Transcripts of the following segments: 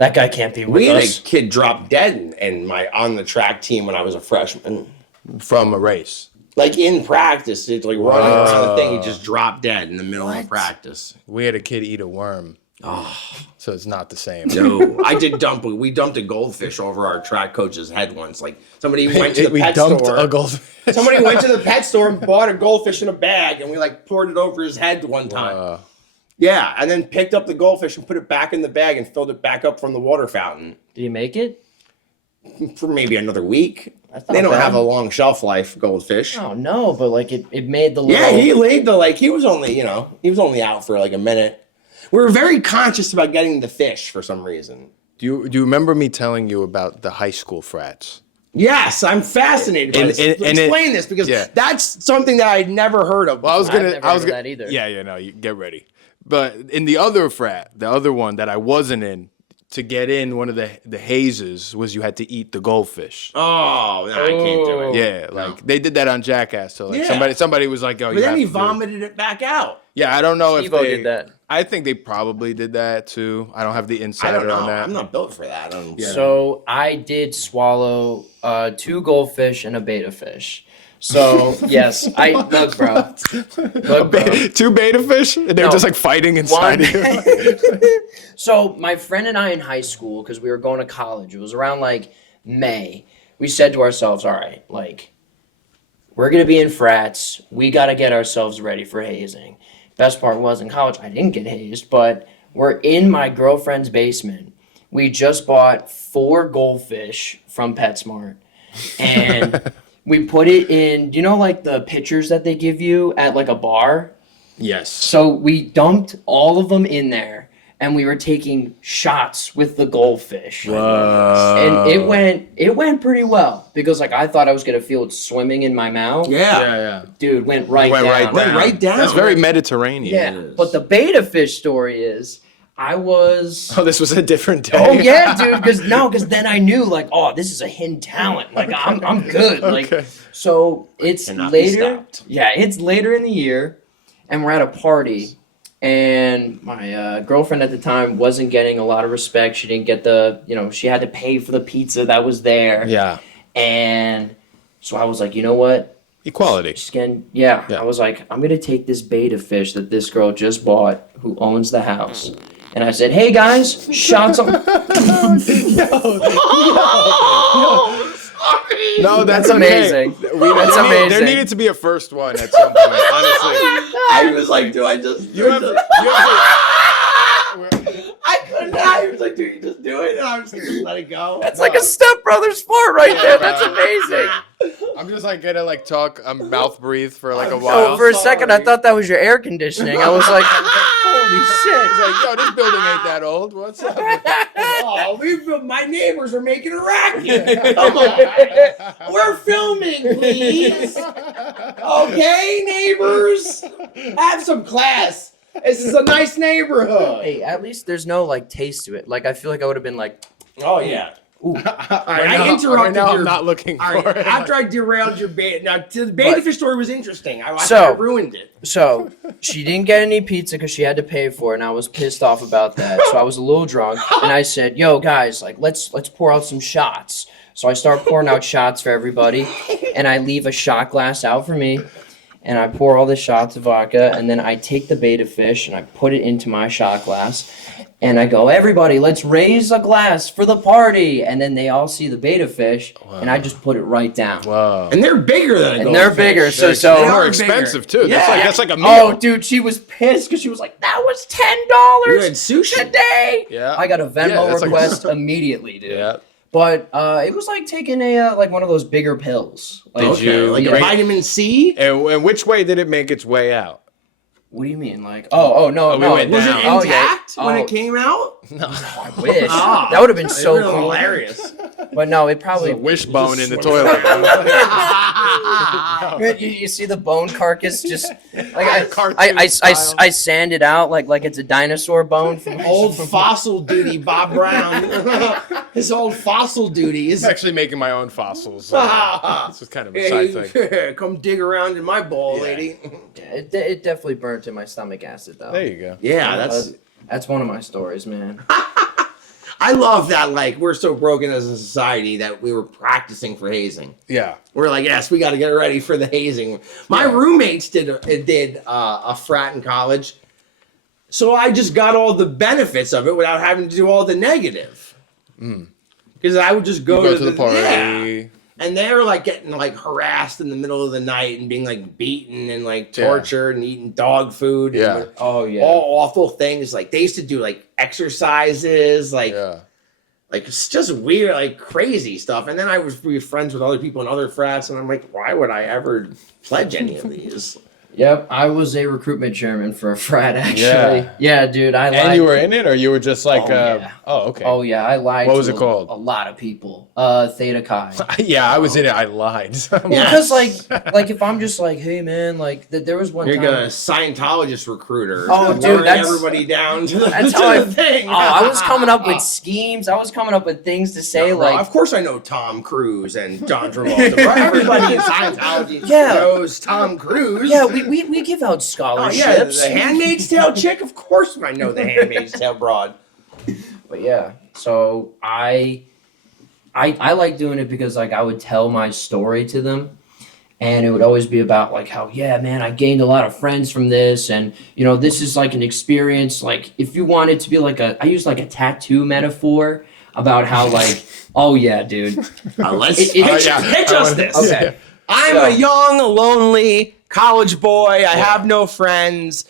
That guy can't be with We had us. a kid drop dead on the track team when I was a freshman. From a race. Like in practice, it's like running around the thing, he just dropped dead in the middle of practice. We had a kid eat a worm. Oh. So it's not the same. No, we dumped a goldfish over our track coach's head once. Like somebody went to the pet store. A goldfish. Somebody went to the pet store and bought a goldfish in a bag, and we like poured it over his head one time. Yeah, and then picked up the goldfish and put it back in the bag and filled it back up from the water fountain. Did you make it? For maybe another week. They don't have a long shelf life, goldfish. Oh no, but like it made the little... Yeah, he laid he was only out for like a minute. We were very conscious about getting the fish for some reason. Do you remember me telling you about the high school frats? Yes, I'm fascinated by this. Explain this because that's something that I'd never heard of. Well, I was gonna that either. Yeah, no, you get ready. But in the other frat, the other one that I wasn't in, to get in one of the hazes was you had to eat the goldfish. Oh, no, I can't do it. Yeah, they did that on Jackass. So somebody was like, "Oh, but then he vomited it back out." Yeah, I don't know if they did that. I think they probably did that too. I don't have the insider on that. I'm not built for that. So I did swallow 2 goldfish and a beta fish. So yes, look, bro. 2 beta fish, and they're just like fighting inside you. So my friend and I in high school, because we were going to college, it was around like May. We said to ourselves, all right, like we're gonna be in frats. We got to get ourselves ready for hazing. Best part was in college, I didn't get hazed, but we're in my girlfriend's basement. We just bought 4 goldfish from PetSmart, and we put it in, you know, like the pitchers that they give you at like a bar? Yes. So we dumped all of them in there, and we were taking shots with the goldfish. Whoa. And it went pretty well because like I thought I was gonna feel it swimming in my mouth. Yeah. Dude, went right down. Went right down. That's very Mediterranean. Yeah. But the beta fish story is I was... Oh, this was a different day. Oh yeah, dude. Because then I knew like, oh, this is a hidden talent. Like I'm good. Okay. Like so it's later. Yeah, it's later in the year, and we're at a party. And my girlfriend at the time wasn't getting a lot of respect. She didn't get she had to pay for the pizza that was there. Yeah. And so I was like, you know what? Equality. Yeah. I was like, I'm going to take this beta fish that this girl just bought who owns the house. And I said, hey guys, shots on... No, that's amazing. That's amazing. There needed to be a first one at some point, honestly. I was like, do I just... I couldn't. I was like, dude, you just do it, and I was just let it go. That's like a Step Brothers fart right there. That's amazing. I'm just like gonna like talk, mouth breathe for like a Oh, while. for a second, I thought that was your air conditioning. I was like, holy shit. He's like, yo, this building ain't that old. What's up? Oh, my neighbors are making a racket. Come on. We're filming, please. Okay, neighbors. Have some class. This is a nice neighborhood. Hey, at least there's no like taste to it. Like I feel like I would have been like, oh yeah. ooh. I interrupted now your... I'm not looking for it. After I derailed your bait. Now, the beta fish story was interesting. I ruined it. So she didn't get any pizza because she had to pay for it, and I was pissed off about that. So I was a little drunk, and I said, "Yo, guys, like let's pour out some shots." So I start pouring out shots for everybody, and I leave a shot glass out for me. And I pour all the shots of vodka, and then I take the beta fish and I put it into my shot glass, and I go, everybody, let's raise a glass for the party. And then they all see the beta fish, and I just put it right down. Wow. And they're bigger than a goldfish. And they're bigger, so they're more expensive too. Yeah. That's like a meal. Oh, dude, she was pissed because she was like, that was $10 You had sushi today. Yeah. I got a Venmo that's request immediately, dude. Yeah. But it was like taking a like one of those bigger pills. Like, Okay, like a vitamin C? And which way did it make its way out? What do you mean? Like, no. went Was it down. intact when it came out? No, I wish. That would have been so Really cool. hilarious. But no, it probably... A wishbone in the toilet. you see the bone carcass just... Like Cartoon I sand it out like it's a dinosaur bone. From Old fossil duty, Bob Brown. His old fossil duty is... I'm actually making my own fossils. This is kind of a side thing. Come dig around in my bowl, lady. It definitely burnt in my stomach acid, though. There you go. Yeah, That's one of my stories, man. I love that, like, we're so broken as a society that we were practicing for hazing. Yeah. We're like, yes, we got to get ready for the hazing. My roommates did a frat in college, so I just got all the benefits of it without having to do all the negative. Because I would just go to the party. Yeah. And they were like getting like harassed in the middle of the night and being like beaten and like tortured and eating dog food. Yeah. And all awful things. Like they used to do like exercises, like it's just weird, like crazy stuff. And then I was friends with other people in other frats, and I'm like, why would I ever pledge any of these? Yep, I was a recruitment chairman for a frat, actually. Yeah, dude, I lied. And you were in it, or you were just like, okay. Oh, yeah, I lied What was to it called? a lot of people. Theta Chi. Yeah, I was in it. I lied. Well, because, like, if I'm just like, hey, man, like, there was one time. You're a Scientologist recruiter. Oh, dude, that's everybody down to the, that's to how the thing. Oh, I was coming up with schemes. I was coming up with things to say, like. Of course I know Tom Cruise and John Travolta. Everybody in Scientology knows Tom Cruise. Yeah, we give out scholarships. The Handmaid's Tale chick, of course I know the Handmaid's Tale broad. But yeah, so I like doing it because like I would tell my story to them, and it would always be about like how, yeah, man, I gained a lot of friends from this, and you know, this is like an experience. Like if you wanted to be like I used like a tattoo metaphor about how like, oh yeah, dude, pitch us this. Okay, I'm a young, lonely college boy. I have no friends.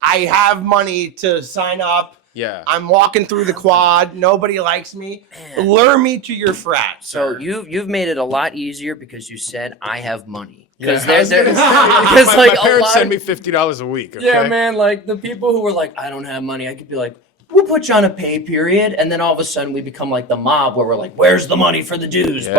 I have money to sign up. Yeah. I'm walking through the quad. Nobody likes me. Lure me to your frat. So you've made it a lot easier because you said I have money. Because my parents send me $50 a week. Okay? Yeah, man. Like the people who were like, I don't have money. I could be like, we'll put you on a pay period, and then all of a sudden we become like the mob where we're like, where's the money for the dues? Yeah.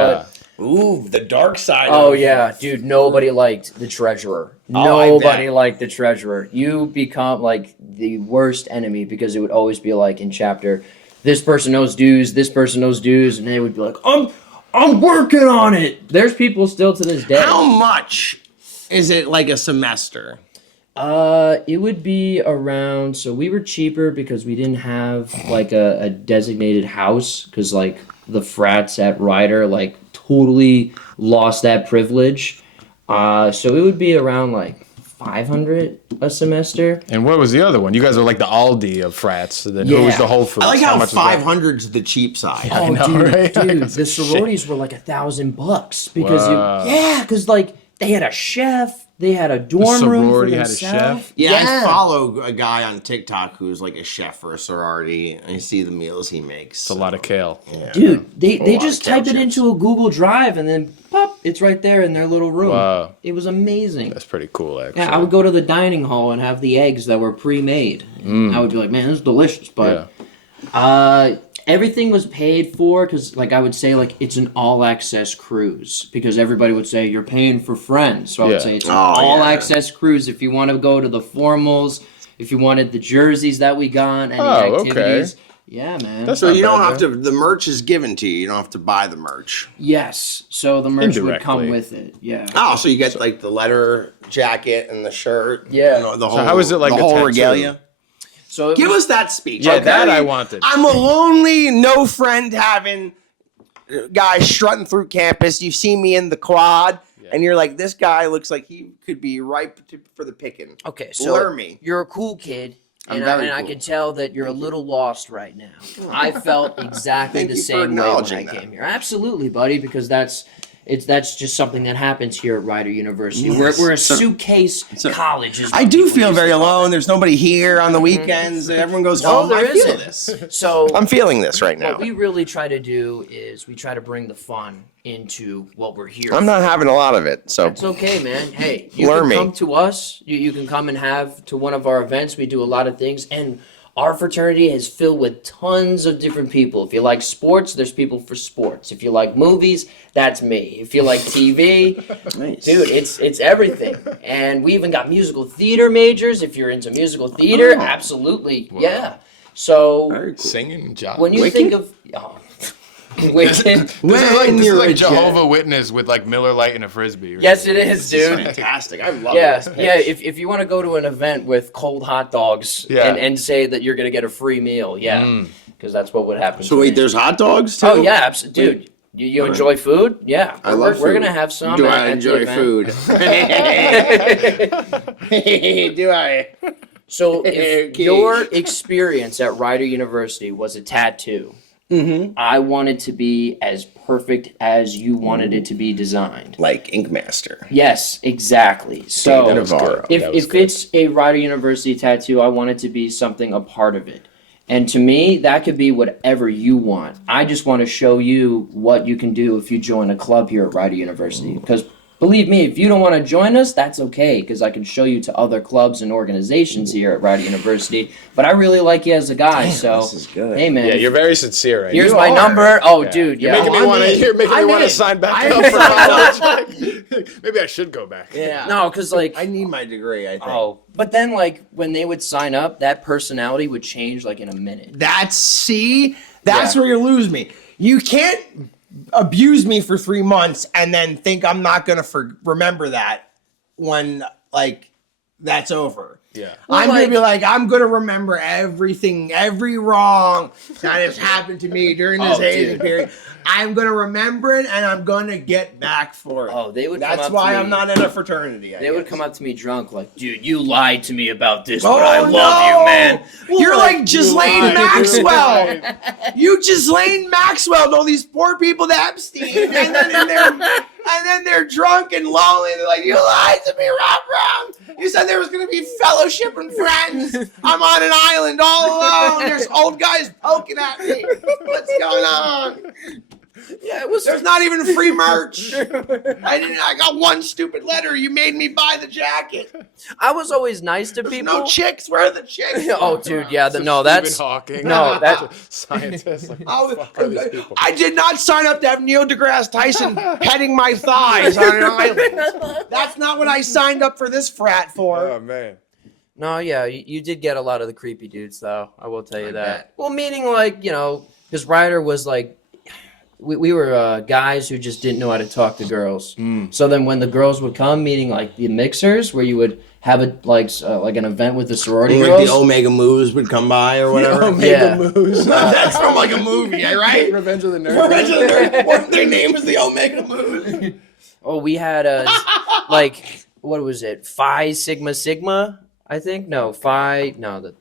But ooh, the dark side. Yeah, dude. Nobody liked the treasurer. Nobody liked the treasurer. You become like the worst enemy because it would always be like in chapter, this person knows dues, this person knows dues, and they would be like, I'm working on it. There's people still to this day. How much is it like a semester? It would be around. So we were cheaper because we didn't have like a designated house because like the frats at Ryder like totally lost that privilege. So it would be around like $500 a semester. And what was the other one? You guys are like the Aldi of frats. Then who was the Whole Foods? I like how much is that? 500's the cheap side. Oh, know, dude, right? dude, the sororities were like $1,000 because because like they had a chef, they had a dorm room for sorority had a themselves. chef? Yeah, I follow a guy on TikTok who's like a chef for a sorority, and I see the meals he makes. It's a lot of kale. Yeah. Dude, they lot just of kale type it chips. into a Google Drive and then pop, it's right there in their little room. Wow. It was amazing. That's pretty cool, actually. Yeah, I would go to the dining hall and have the eggs that were pre-made. I would be like, man, this is delicious. But everything was paid for because, like, I would say, like, it's an all-access cruise because everybody would say, you're paying for friends. So I would say it's an all-access cruise if you want to go to the formals, if you wanted the jerseys that we got, any activities. Yeah, man. That's So not you bad, don't have though. to, the merch is given to you. You don't have to buy the merch. Yes. So the merch would come Indirectly. with it. Yeah. Oh, so you get like the leather jacket and the shirt. Yeah. You know, the whole, how is it like the a whole tattoo? regalia? So it Give was- us that speech. Yeah, okay? that I wanted. I'm a lonely, no friend having guy strutting through campus. You see me in the quad, and you're like, this guy looks like he could be ripe for the picking. Okay, so Lure me. you're a cool kid, I'm and, very I cool. can tell that you're a little lost right now. I felt exactly Thank the you for same way when I acknowledging that. came here. Absolutely, buddy, because that's just something that happens here at Rider University. Yes. We're a So- suitcase college. Is I what do people feel used to very call alone. There's nobody here on the weekends. Everyone goes No, home. there I feel isn't. this. it. So I'm feeling this right now. what we really try to do is we try to bring the fun into what we're here. I'm not having a lot of it, so It's okay, man. Hey, you Lure can me. come to us. You can come and have to one of our events. We do a lot of things, and our fraternity is filled with tons of different people. If you like sports, there's people for sports. If you like movies, that's me. If you like TV, dude, it's everything. And we even got musical theater majors. If you're into musical theater, absolutely, yeah. So very cool. Singing job. when you think of Wicked, This is like a Jehovah Witness with like Miller Lite and a Frisbee. yes, it is, dude. fantastic. I love Yeah, this. yeah. If you want to go to an event with cold hot dogs Yeah. and say that you're gonna get a free meal, yeah, because that's what would happen. So to wait, me. their hot dogs too? Oh yeah, absolutely, dude. You enjoy food? Yeah, I love We're food. gonna have some. Do at I the enjoy event. food? Do I? So if Okay. your experience at Rider University was a tattoo, I want it to be as perfect as you wanted it to be designed. Like Ink Master. Yes, exactly. So Navarro. if it's a Rider University tattoo, I want it to be something a part of it. And to me, that could be whatever you want. I just want to show you what you can do if you join a club here at Rider University. Because believe me, if you don't want to join us, that's okay, because I can show you to other clubs and organizations here at Rider University. But I really like you as a guy, so this is good. hey man, Yeah, you're very sincere right here's now. my are. number. Oh, dude, You're yeah. making me want to. You're making me I'm want to in. sign back I'm up for in. college. Maybe I should go back. Yeah. No, because like I need my degree, I think. oh, but then like when they would sign up, that personality would change like in a minute. That's Yeah. where you lose me. You can't abuse me for 3 months and then think I'm not gonna remember that when like that's over. Yeah. I'm like- gonna be like, I'm gonna remember everything, every wrong that has happened to me during this hazing dude. period. I'm gonna remember it and I'm gonna get back for it. Oh, they would. That's come up why to I'm me- not in a fraternity. They would come up to me drunk, like, "Dude, you lied to me about this, Oh, but I love you, man." You're like lied. Ghislaine Maxwell. You Ghislaine Maxwell and all these poor people to Epstein, and then they're drunk and lonely. They're like, "You lied to me, Rob. You said there was gonna be fellowship and friends. I'm on an island all alone. There's old guys poking at me. What's going on? Yeah, it was. There's not even free merch. I got one stupid letter. You made me buy the jacket. I was always nice to There's people. no chicks. Where are the chicks? Oh, dude, yeah, no, Stephen that's Hawking. no, that- scientist. Like, fuck are these people? I did not sign up to have Neil deGrasse Tyson petting my thighs on an island. That's not what I signed up for this frat for. Oh man. no, yeah, you did get a lot of the creepy dudes, though. I will tell you I that. bet. Well, meaning like because Ryder was like. We were guys who just didn't know how to talk to girls. So then when the girls would come, meaning like the mixers, where you would have like an event with the sorority Like girls. the Omega Moves would come by or whatever. Yeah. Moves. That's from like a movie, right? Revenge of the Nerds. Their name was the Omega Moves. Oh, we had like what was it? Phi Sigma Sigma, I think. No, Phi. No.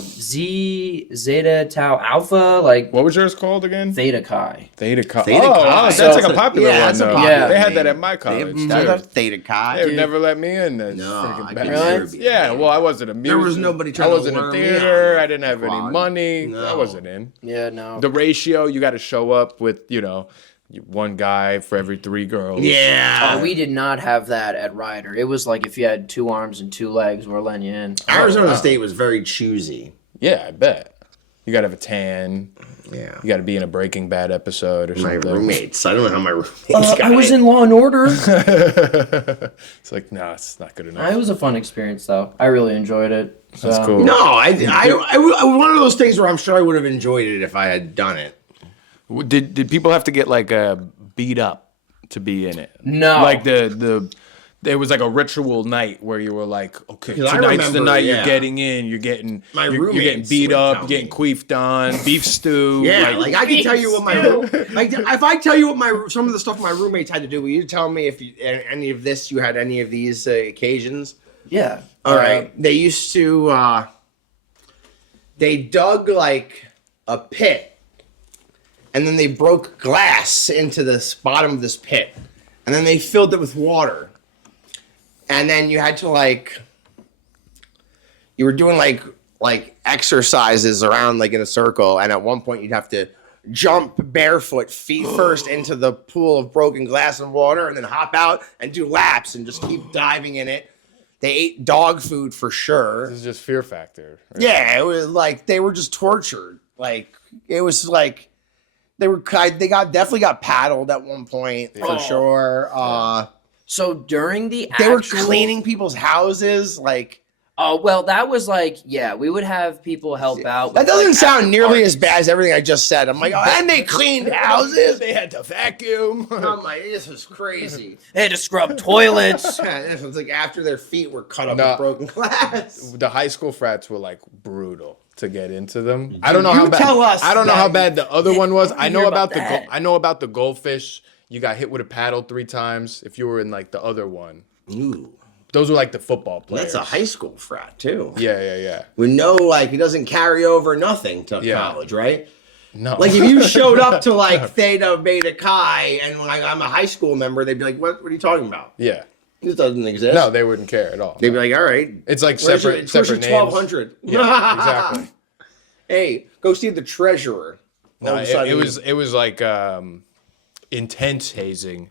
Zeta Tau Alpha, like What was yours called again? Theta Chi. Theta Chi. Theta Oh, Chi. that's So- like a popular yeah, one. that's a though. popular They had that name. at my college. That's too. Theta Chi. They would never let me in. This No, freaking I bad. could Really? never be. Yeah, well, I wasn't a music. There was nobody I trying to wasn't a lure me theater. on I didn't have any quad. money. No. I wasn't in. Yeah, no. The ratio, you got to show up with, one guy for every 3 girls. Yeah. We did not have that at Ryder. It was like if you had 2 arms and 2 legs, we're letting you in. Arizona State was very choosy. Yeah, I bet. You got to have a tan. Yeah. You got to be in a Breaking Bad episode or My something. roommates. I don't know how my roommates got I was it. in Law and Order. It's like, no, it's not good enough. It was a fun experience, though. I really enjoyed it. So. That's cool. No, I was one of those things where I'm sure I would have enjoyed it if I had done it. Did people have to get like beat up to be in it? No. Like there was like a ritual night where you were like, okay, 'Cause I tonight's the remember, night yeah. you're getting in, you're getting My you're getting roommates beat would up, tell you're getting me. queefed on, beef stew. Yeah, like I can tell you what if I tell you what some of the stuff my roommates had to do, will you tell me if you had any of these occasions? Yeah. All right. They used to they dug like a pit and then they broke glass into the bottom of this pit and then they filled it with water. And then you had to you were doing like exercises around like in a circle, and at one point you'd have to jump barefoot feet first into the pool of broken glass and water and then hop out and do laps and just keep diving in it. They ate dog food for sure. This is just fear factor. Right? Yeah, it was like they were just tortured. Like it was like they definitely got paddled at one point for sure. So during the They were actual- cleaning people's houses. Like Oh, well, that was like, yeah, we would have people help out. that with, doesn't like, sound after nearly as parties. bad as everything I just said. I'm like, oh, and they cleaned houses. They had to vacuum. I'm like, this was crazy. They had to scrub toilets. It was like after their feet were cut up No. with broken glass. The high school frats were like brutal. to get into them. I don't know You how bad. tell us I don't know that- how bad the other one was. I I wanna know hear about about that. I know about the goldfish. You got hit with a paddle 3 times if you were in like the other one. Ooh, Those were like the football players. that's a high school frat too. Yeah. We know, like, it doesn't carry over nothing to Yeah. college, right? No. Like, if you showed up to, like, Theta Beta Chi and, like, I'm a high school member, they'd be like, what are you talking about? Yeah. This doesn't exist. No, they wouldn't care at all. They'd be like, all right. It's like Where's separate your, where's your names. 1200? Yeah, exactly. Hey, go see the treasurer. All No, of a sudden- it was like intense hazing,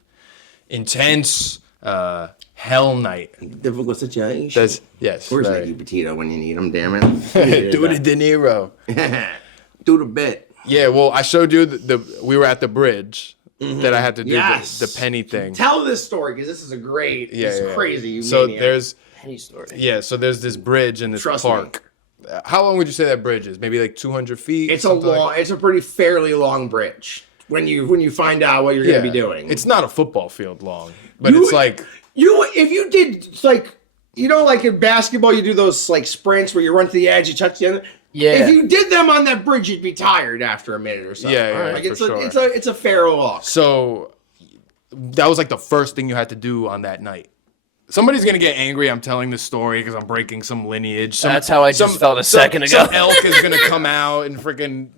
intense hell night. difficult situation. That's yes. Where's very. Nicky Petito when you need him? Damn it. Do the De Niro. Do the bit. Yeah, well, I showed you we were at the bridge that I had to do Yes. the penny thing. Tell this story because this is a great. Yeah, it's yeah. crazy. You So maniac. there's Penny story. so there's this bridge in this Trust me. park. How long would you say that bridge is? Maybe like 200 feet. It's a something long. like- It's a pretty fairly long bridge. When you find out what you're gonna be doing, It's not a football field long, but You- it's like if you did like like in basketball you do those like sprints where you run to the edge, you touch the end. Yeah. If you did them on that bridge, you'd be tired after a minute or so. Yeah, like for it's sure. it's a fair walk. so. That was like the first thing you had to do on that night. Somebody's gonna get angry. I'm telling this story because I'm breaking some lineage. That's how I just felt a second ago. Some elk is gonna come out and freaking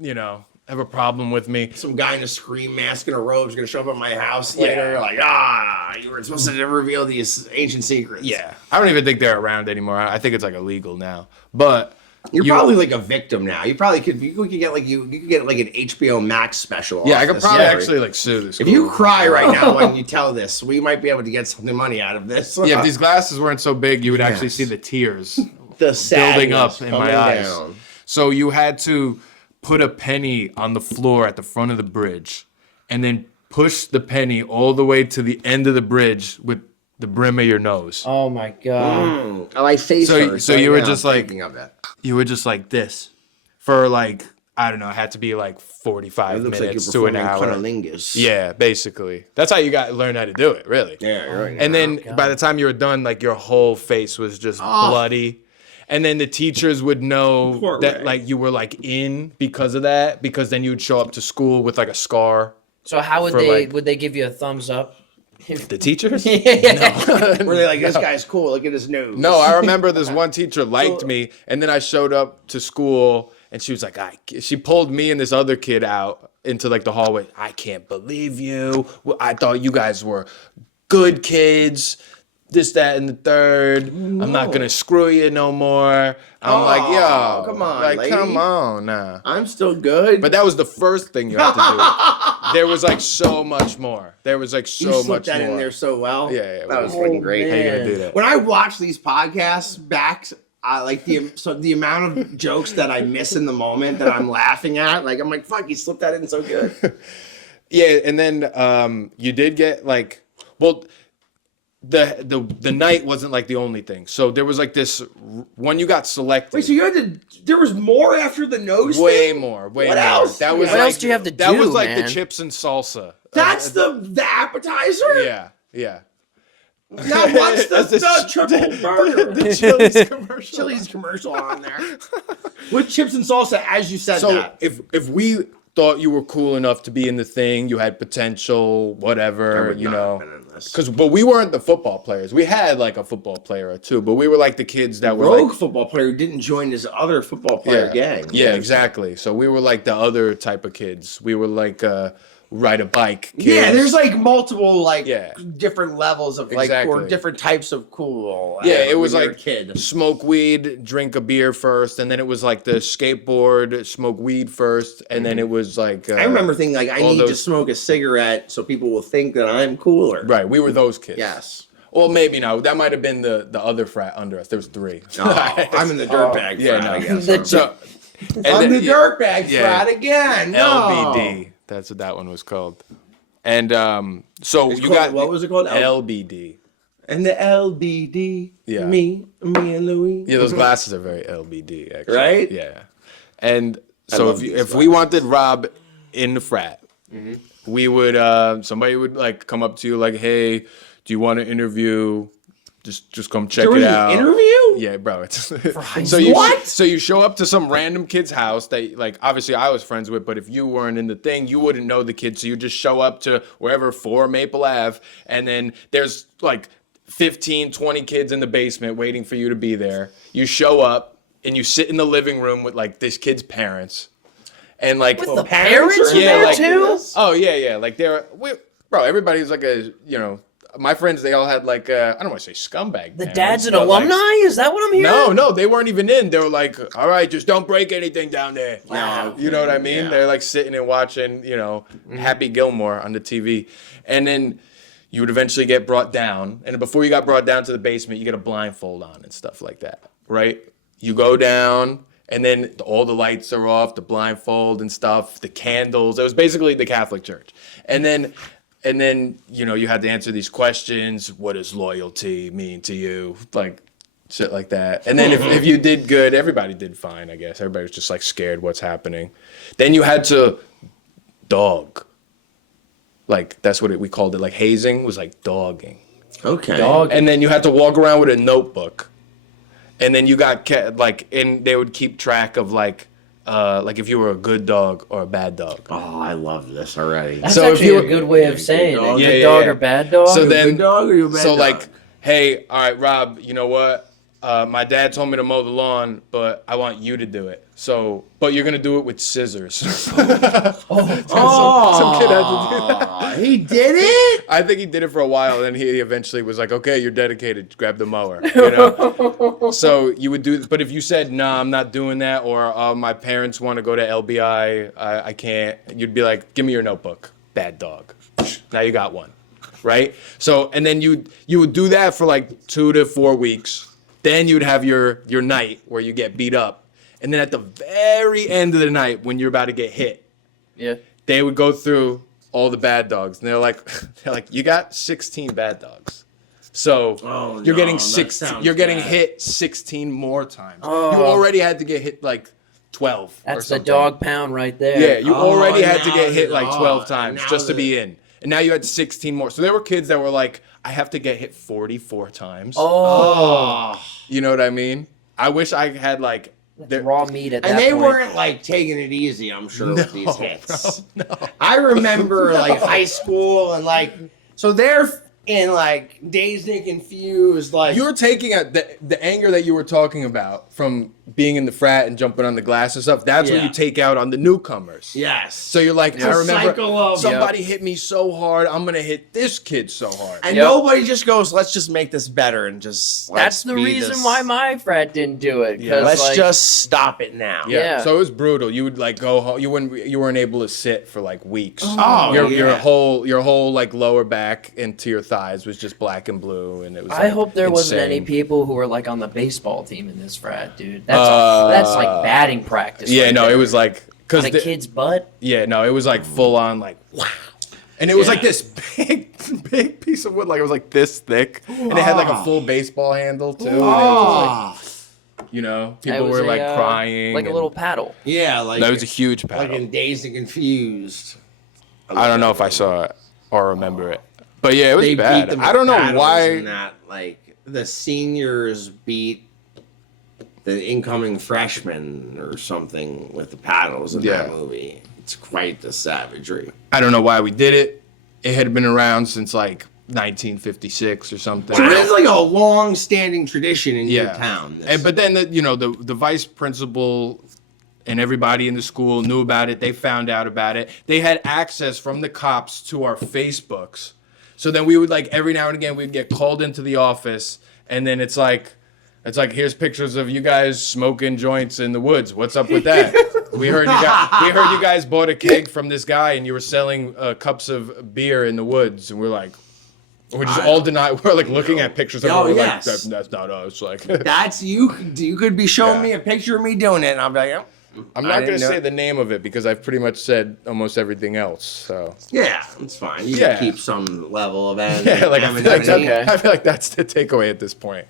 have a problem with me. Some guy in a scream mask and a robe is gonna show up at my house Yeah. later. Like you were supposed to reveal these ancient secrets. Yeah, I don't even think they're around anymore. I think it's like illegal now. But You're probably like a victim now. You probably could. You could get like you could get like an HBO Max special. yeah, off I could this probably story. actually like sue this. If you cry right now when you tell this, we might be able to get something money out of this. yeah, if these glasses weren't so big, you would actually Yes. see the tears the building up sadness in coming my eyes. down. So you had to put a penny on the floor at the front of the bridge, and then push the penny all the way to the end of the bridge with the brim of your nose. Oh my god. I like face So- hurts so right you were now just like- thinking of it. You were just like this for like, I don't know, it had to be like 45 It looks like you're minutes to an performing hour. cunnilingus. Yeah, basically. That's how you learn how to do it, really. Yeah, you're right. And then by the time you were done, like your whole face was just bloody. And then the teachers would know Poor that Ray. like you were like in because of that, because then you would show up to school with like a scar. So how would For, they like- would they give you a thumbs up? The teachers? were they like, this guy's cool? Look at his nose. No, I remember this one teacher liked me, and then I showed up to school, and she was like, she pulled me and this other kid out into like the hallway. I can't believe you. I thought you guys were good kids. This, that, and the third. I'm not gonna screw you no more. I'm like, yo, come on, like, lady. come on, nah. I'm still good. But that was the first thing you had to do. There was like so much more. There was like you so slipped much that more. in there so well. Yeah, that was Oh, freaking great. How you gonna man. do that? When I watch these podcasts back, I like the amount of jokes that I miss in the moment that I'm laughing at. Like I'm like, fuck, you slipped that in so good. Yeah, and then you did get like, well, the night wasn't like the only thing. So there was like this when you got selected. Wait, so you had to? There was more after the nose way thing? more, way What more. else? That was What like, else do you have to That do, was like man? the chips and salsa. That's the appetizer. Yeah. Now what's the triple burger? The Chili's commercial. Chili's commercial on there with chips and salsa, as you said So that. if we thought you were cool enough to be in the thing, you had potential, whatever, you know. But we weren't the football players. We had like a football player or two, but we were like the kids that were rogue like football player who didn't join his other football player gang. Yeah, exactly. So we were like the other type of kids. We were like ride a bike kids. Yeah, there's like multiple like Yeah. different levels of like or Exactly. different types of cool. Yeah, it was when you're like a kid. smoke weed, drink a beer first, and then it was like the skateboard, smoke weed first, and then it was like I remember thinking like I all need to those- smoke a cigarette so people will think that I'm cooler. right. We were those kids. Yes. Well, maybe no. That might have been the other frat under us. There was 3. Oh, I'm in the dirtbag Yeah, frat, no. I guess. The So, and I'm then- the dirtbag yeah. frat again. No. LBD. That's what that one was called. And so It's you called- got what was it called? LBD. And the LBD. Yeah. Me and Louis. Yeah, those glasses are very LBD, actually. Right? Yeah. And I so love if these we wanted Rob in the frat, we would somebody would like come up to you like, hey, do you want to interview Just come check There it was out. an interview? Yeah, bro. It's high so school? you show up to some random kid's house that like obviously I was friends with, but if you weren't in the thing, you wouldn't know the kid. So you just show up to wherever 4 Maple Ave, and then there's like 15, 20 kids in the basement waiting for you to be there. You show up and you sit in the living room with like this kid's parents. And like With the parents yeah, there like, too? Oh yeah. Like bro, everybody's like my friends, they all had like I don't want to say scumbag. The parents, dad's an but, like, alumni? Is that what I'm hearing? no, they weren't even in. They were like, all right, just don't break anything down there. Wow. You know what I mean? Yeah. They're like sitting and watching, Happy Gilmore on the TV. And then you would eventually get brought down. And before you got brought down to the basement, you get a blindfold on and stuff like that, right? You go down, and then all the lights are off, the blindfold and stuff, the candles. It was basically the Catholic Church. And then you had to answer these questions. What does loyalty mean to you? Like shit like that. And then if you did good, everybody did fine, I guess. Everybody was just like scared what's happening. Then you had to dog. Like that's what we called it. Like hazing was like dogging. Okay. Dog. And then you had to walk around with a notebook. And then you got and they would keep track of like if you were a good dog or a bad dog. Oh, I love this already. That's So if actually you a were- good way of saying it. dog. Good Yeah, dog yeah. or bad dog? So You a then, good dog or you a bad so dog? like, hey, all right, Rob, you know what? My dad told me to mow the lawn, but I want you to do it. So, but you're gonna do it with scissors. Some kid had to do that. He did it? I think he did it for a while, and then he eventually was like, "Okay, you're dedicated. Grab the mower." You know. So you would do, but if you said, "Nah, I'm not doing that," or my parents want to go to LBI, I can't. You'd be like, "Give me your notebook, bad dog." Now you got one, right? So and then you would do that for like 2 to 4 weeks. Then you'd have your night where you get beat up, and then at the very end of the night when you're about to get hit, Yeah. they would go through all the bad dogs, and they're like, you got 16 bad dogs, so you're getting that 16. sounds You're getting bad. hit 16 more times. Oh. You already had to get hit like 12. or That's the something. dog pound right there. Yeah, you Oh, already had to now get hit that- like 12 times now just to that- be in, and now you had 16 more. So there were kids that were like, I have to get hit 44 times. Oh. You know what I mean? I wish I had like. That's raw meat at that And they point. weren't like taking it easy, I'm sure, with these hits. No. I remember like high school and like, so they're in like Dazed and Confused, like. You're taking the anger that you were talking about from being in the frat and jumping on the glass and stuff. That's what Yeah. you take out on the newcomers. Yes. So you're like, It's I a remember cycle of- somebody hit me so hard, I'm gonna hit this kid so hard. And Yep. nobody just goes, let's just make this better and just. That's the reason why my frat didn't do it. 'Cause, Let's like, just stop it now. Yeah. So it was brutal. You would like go home. You weren't able to sit for like weeks. Oh, your yeah. your whole like lower back into your thighs was just black and blue, and it was. I like, hope there wasn't any insane. people who were like on the baseball team in this frat, dude. That's like batting practice. Yeah, right no, there. it was like on because a kid's butt. yeah, no, it was like full on like wow, and it was like this big piece of wood, like it was like this thick, and it had like a full baseball handle too. And it was like, It people was were like crying, like a and- little paddle. Yeah, like. That was a huge Like paddle. in Dazed and Confused. I don't know if I saw it or remember it, but yeah, it was They bad. beat them I don't know with paddles why. and that, like, the seniors beat the incoming freshmen or something with the paddles in that Yeah. movie. It's quite the savagery. I don't know why we did it. It had been around since like 1956 or something. So it's like a long-standing tradition in your Yeah. town. This- And, but then the vice principal and everybody in the school knew about it. They found out about it. They had access from the cops to our Facebooks. So then we would like every now and again we'd get called into the office, and then it's like here's pictures of you guys smoking joints in the woods. What's up with that? we heard you guys bought a keg from this guy and you were selling cups of beer in the woods, and we're like. We just all deny. We're like looking at pictures of it. Oh, We're yes. like, that's not us. Like, That's you. You could be showing Yeah. me a picture of me doing it, and I'll be like, oh, I'm I not didn't going to know- say the name of it because I've pretty much said almost everything else. So yeah, it's fine. You Yeah. can keep some level of yeah, like I feel like, anonymity. okay. I feel like that's the takeaway at this point.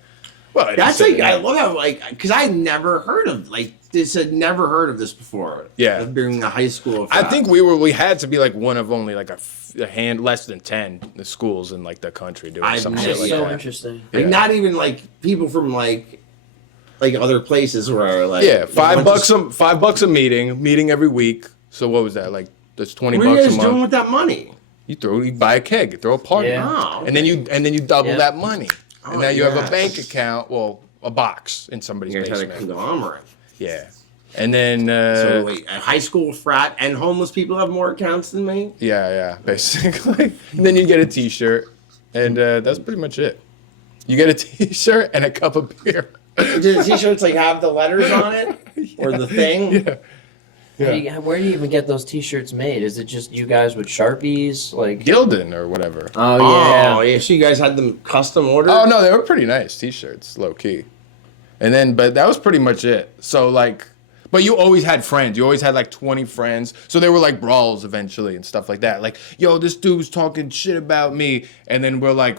Well, That's said like the I name. love how like because I never heard of like this had never heard of this before. Yeah. During the high school. I think we had to be like one of only like a hand less than 10 the schools in like the country doing some shit That's like so that. interesting. Like, Yeah. not even like people from like other places where like Yeah, $5 a meeting every week. So what was that like? That's 20 What are you bucks a guys doing month. with that money? You buy a keg, you throw a party, Yeah. Oh, and then you double Yeah. that money, and Oh, now you have yes. a bank account, well, a box in somebody's You guys had a basement. conglomerate. Yeah, and then So wait, a high school frat and homeless people have more accounts than me? yeah, basically. And then you get a T-shirt, and that's pretty much it. You get a T-shirt and a cup of beer. Do the t-shirts like have the letters on it? Or the thing? Yeah. Where do you even get those T-shirts made? Is it just you guys with Sharpies? Like, Gildan or whatever. oh Oh, yeah, yeah. So you guys had them custom ordered? Oh no, they were pretty nice T-shirts, low key. And then, but that was pretty much it. So like, but you always had friends. You always had like 20 friends. So they were like brawls eventually and stuff like that. Like, yo, this dude's talking shit about me, and then we're like,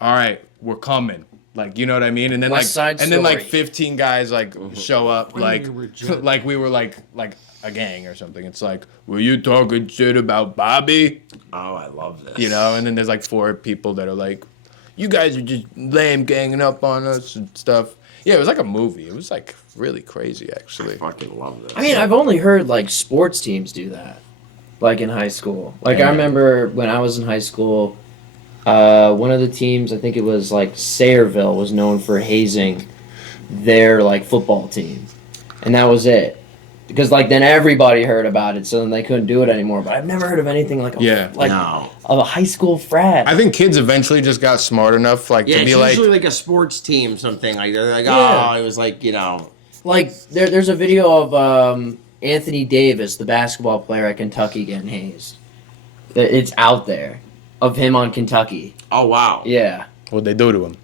all right, we're coming. Like, you know what I mean? And then West Side and then like Story. 15 guys like show up like you reject- like we were like a gang or something. It's like, were you talking shit about Bobby? Oh, I love this. You know, and then there's like 4 people that are like, you guys are just lame ganging up on us and stuff. Yeah, it was like a movie. It was like really crazy, actually. I fucking love this. I mean, I've only heard like sports teams do that, like in high school. Like I remember when I was in high school, one of the teams, I think it was like Sayreville, was known for hazing their like football team, and that was it. Because like then everybody heard about it, so then they couldn't do it anymore. But I've never heard of anything like No. a high school frat. I think kids eventually just got smart enough, like Yeah, to it's be like, usually like a sports team, something like they're like, Yeah. oh, it was like, you know. Like there's a video of Anthony Davis, the basketball player at Kentucky, getting hazed. It's out there of him on Kentucky. Oh wow. Yeah. what'd they do to him?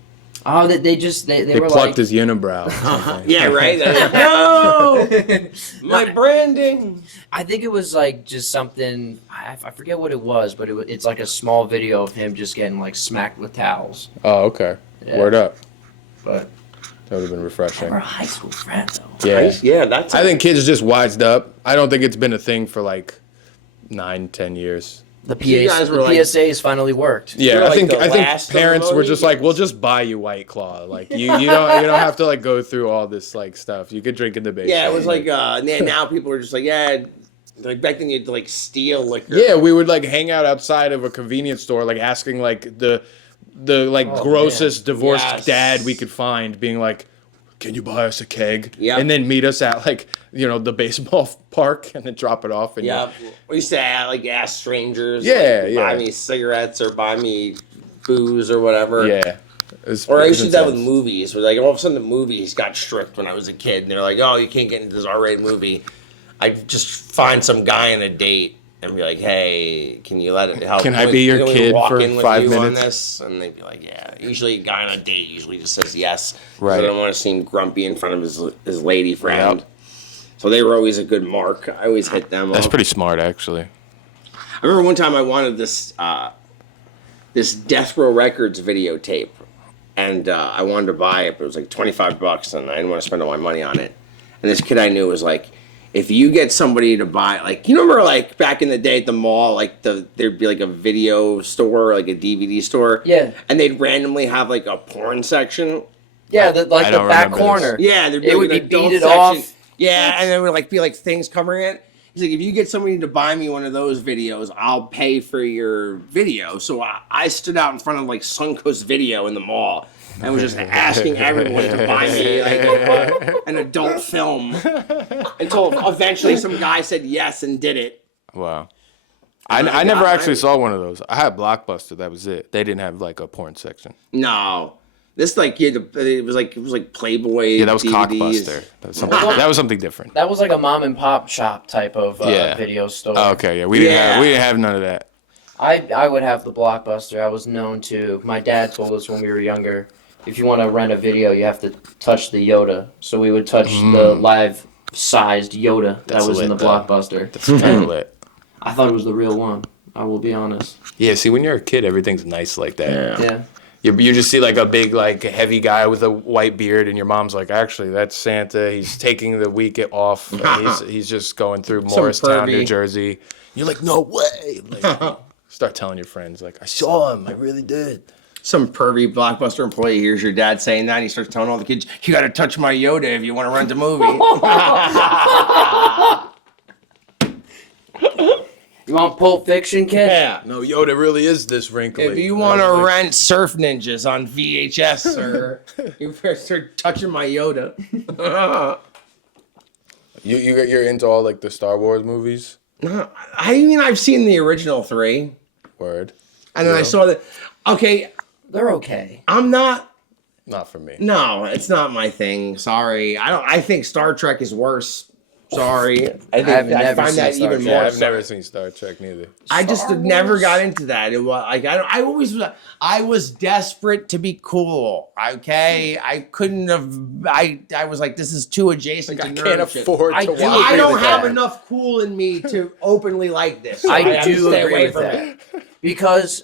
Oh, they They were plucked like, his unibrow. or something. Yeah, right. They're like, no, my branding. I think it was like just something. I forget what it was, but it's like a small video of him just getting like smacked with towels. Oh, okay. Yeah. Word up. But That would have been refreshing. we're a high school frat though. Yeah. Yeah, that's. I think kids are just wised up. I don't think it's been a thing for like 9-10 years. The You guys were the like- PSA's finally worked. Yeah, You're I like think the I think last of the parents were just like, Mohicans. we'll just buy you White Claw. Like you don't have to like go through all this like stuff. You could drink in the basement. Yeah, it was like now people are just like, yeah, like back then you had to like steal liquor. Yeah, we would like hang out outside of a convenience store, like asking like the like Oh, grossest divorced Yes. dad we could find, being like, "Can you buy us a keg?" Yep. And then meet us at like the baseball park and then drop it off. And Yeah, we used to ask strangers. Yeah, like, yeah. Buy me cigarettes or buy me booze or whatever. yeah. It was- Or I it used to was do that with intense. movies. Where like all of a sudden the movies got strict when I was a kid, and they're like, "Oh, you can't get into this R-rated movie." I'd just find some guy on a date and be like, "Hey, can you let it help? Can I be your can we kid walk for in with 5 you on minutes?" this?" And they'd be like, "Yeah." Usually, a guy on a date usually just says yes. 'Cause Right. I don't want to seem grumpy in front of his lady friend. So they were always a good mark. I always hit them. That's up. pretty smart, actually. I remember one time I wanted this this Death Row Records videotape, and I wanted to buy it, but it was like $25, and I didn't want to spend all my money on it. And this kid I knew was like, if you get somebody to buy, like, you remember like back in the day at the mall, like there'd be like a video store, like a DVD store, Yeah. and they'd randomly have like a porn section. Yeah, I the back don't remember corner. Yeah, there'd be It like would an be adult beaded section. off. Yeah, and there would like be like things covering it. He's like, if you get somebody to buy me one of those videos, I'll pay for your video. So I stood out in front of like Suncoast Video in the mall and was just asking everyone to buy me like an adult film until eventually some guy said yes and did it. Wow. I I never got actually mine. saw one of those. I had Blockbuster. That was it. They didn't have like a porn section. No, this like you had to, it was like Playboy. Yeah, that was DVDs. Cockbuster. That was something different. That was like a mom and pop shop type of Yeah. video store. Oh, okay, yeah, we didn't have none of that. I would have the Blockbuster. I was known to. My dad told us when we were younger, if you want to rent a video, you have to touch the Yoda. So we would touch the live-sized Yoda That's that was in the lit, though. Blockbuster. That's kind of lit. I thought it was the real one. I will be honest. Yeah, see, when you're a kid, everything's nice like that. Yeah. You just see like a big, like heavy guy with a white beard, and your mom's like, actually, that's Santa. He's taking the week off. And he's just going through Morristown, New Jersey. You're like, no way. Like, start telling your friends, like, I saw him. I really did. Some pervy Blockbuster employee hears your dad saying that, and he starts telling all the kids, you got to touch my Yoda if you want to rent a movie. You want Pulp Fiction, kid? Yeah. No, Yoda really is this wrinkly. If you want to rent Surf Ninjas on VHS, sir, you better start touching my Yoda. You're into all like the Star Wars movies? I mean, I've seen the original 3. Word. And then I saw that. Okay, They're okay. I'm not. Not for me. No, it's not my thing. Sorry. I think Star Trek is worse. Sorry. I find that even more. I've never seen Star Trek neither. I just never got into that. It was like I was desperate to be cool. Okay, I couldn't have. I was like, this is too adjacent to I nerd can't shit. afford to watch. I don't have enough cool in me to openly like this. So I have to do stay agree away with from that. it. Because,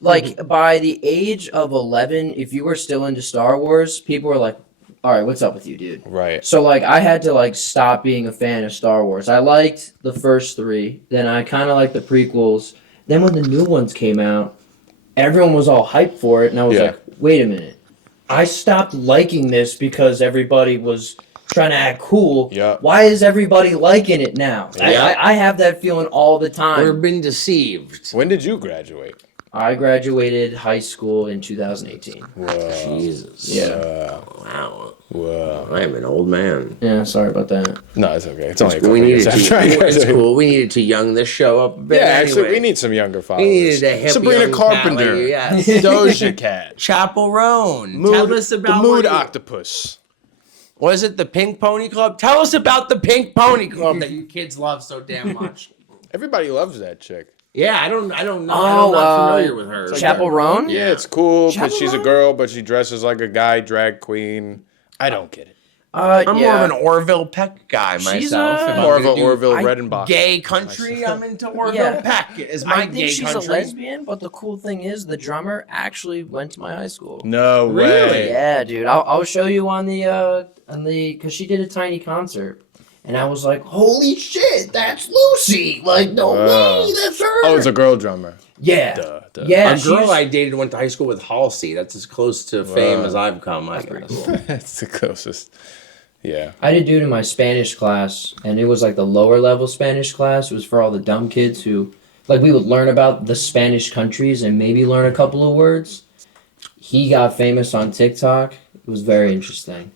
like, by the age of 11, if you were still into Star Wars, people were like, all right, what's up with you, dude? Right. So, like, I had to, like, stop being a fan of Star Wars. I liked the first 3. Then I kind of liked the prequels. Then when the new ones came out, everyone was all hyped for it. And I was like, wait a minute. I stopped liking this because everybody was trying to act cool. Yeah. Why is everybody liking it now? Yeah. I have that feeling all the time. We've been deceived. When did you graduate? I graduated high school in 2018. Whoa. Jesus. Yeah. Wow. Whoa. I'm an old man. Yeah, sorry about that. No, it's okay. It's only a couple We needed years to. after I It's graduated. cool. We needed to young this show up a bit. Yeah, actually, anyway. we need some younger followers. We needed a hip Sabrina young Carpenter. cat like you, yes. Doja Cat. Chapel Roan. Tell us about the Mood what you- Octopus. Was it the Pink Pony Club? Tell us about the Pink Pony Club that you kids love so damn much. Everybody loves that chick. Yeah, I don't know. I'm Oh, not familiar with her. Chapel Roan? Yeah, it's cool, but Chapel she's a Roan? girl, but she dresses like a guy, drag queen. I don't get it. I'm yeah. more of an Orville Peck guy myself. She's, If I'm More of gonna an do Orville I- Redenbach. Gay country, I'm into Orville Yeah. Peck. Is my I think gay she's country. a lesbian, but the cool thing is the drummer actually went to my high school. No Really? way. Yeah, dude. I'll show you on the because she did a tiny concert, and I was like, holy shit, that's Lucy! Like, no way, that's her. Oh, it's a girl drummer. yeah, Duh. yeah. A girl she's- I dated went to high school with Halsey. That's as close to fame as I've come, I guess. That's the closest. Yeah. I did dude in my Spanish class, and it was like the lower level Spanish class. It was for all the dumb kids who, like, we would learn about the Spanish countries and maybe learn a couple of words. He got famous on TikTok. It was very interesting.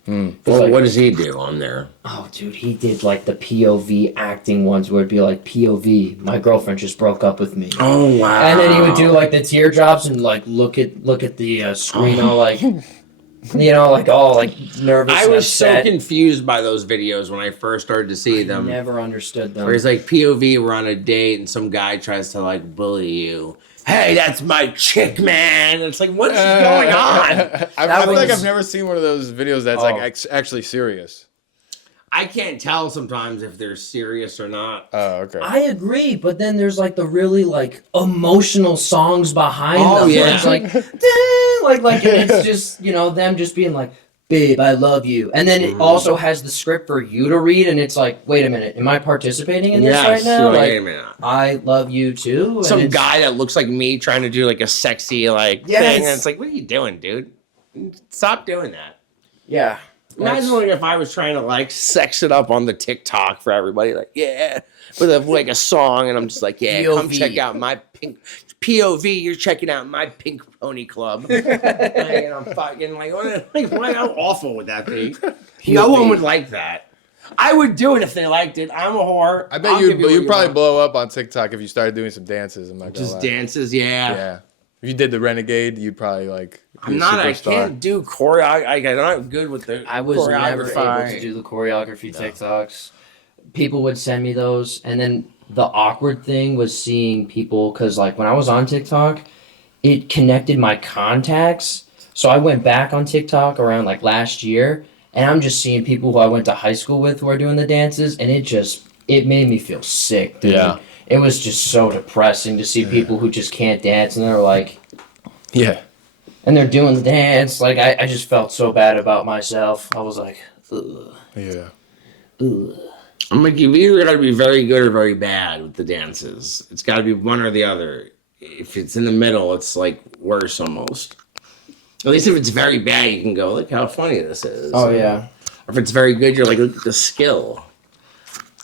Well, what does he do on there? Oh, dude, he did like the POV acting ones where it'd be like, POV, my girlfriend just broke up with me. Oh, wow. And then he would do like the teardrops and like look at the screen all like, you know, like all like nervous. I and was so upset. confused by those videos when I first started to see them. Never understood them. Where he's like, POV, we're on a date, and some guy tries to like bully you. Hey, that's my chick, man. It's like, what's going on? I feel like was- I've never seen one of those videos that's like actually serious. I can't tell sometimes if they're serious or not. Oh, okay. I agree, but then there's like the really like emotional songs behind Oh, them. Where yeah. it's like, "Dang," like and it's just, you know, them just being like, babe, I love you. And then it also has the script for you to read, and it's like, wait a minute, am I participating in this right now? Wait a Like, minute. I love you too. And Some it's- guy that looks like me trying to do like a sexy like Yes. thing, and it's like, what are you doing, dude? Stop doing that. Yeah. Imagine like if I was trying to like sex it up on the TikTok for everybody, like with like a song, and I'm just like, come POV. check out my pink POV. You're checking out my Pink Pony Club, and I'm fucking like, how awful would that be? No one would like that. I would do it if they liked it. I'm a whore. I bet I'll give what you'd you probably want. blow up on TikTok if you started doing some dances. I'm not gonna Just lie. dances, yeah. Yeah. If you did the Renegade, you'd probably like. be I'm a not. I superstar. can't do choreo. I'm not good with the. I was never able to choreography. do the choreography TikToks. People would send me those, and then the awkward thing was seeing people, because like when I was on TikTok, it connected my contacts. So I went back on TikTok around like last year, and I'm just seeing people who I went to high school with who are doing the dances, and it made me feel sick, dude. Yeah. It was just so depressing to see people who just can't dance, and they're like, Yeah. and they're doing the dance. Like, I just felt so bad about myself. I was like, ugh. Yeah. Ugh. I'm like, you've either got to be very good or very bad with the dances. It's got to be one or the other. If it's in the middle, it's like worse almost. At least if it's very bad, you can go, look how funny this is. Oh, yeah. Or if it's very good, you're like, look at the skill.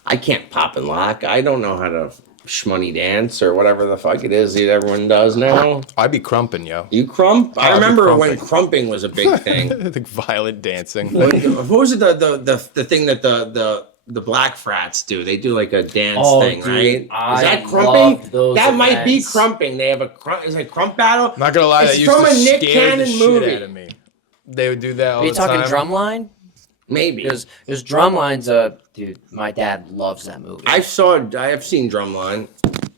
I can't pop and lock. I don't know how to shmoney dance or whatever the fuck it is that everyone does now. I'd be crumping, yo. You crump? I I'd be remember when crumping. crumping was a big thing. Like violent dancing. What was it the thing that the black frats do? They do like a dance thing, dude, right? Is I that loved crumping? those That might be events. crumping. They have a crump. Is it a crump battle? Not gonna lie, It's that used from to a Nick scare the Cannon shit movie. out of me. They would do that all Are you the talking time. Drumline? Maybe. Because Drumline's dude, my dad loves that movie. I have seen Drumline.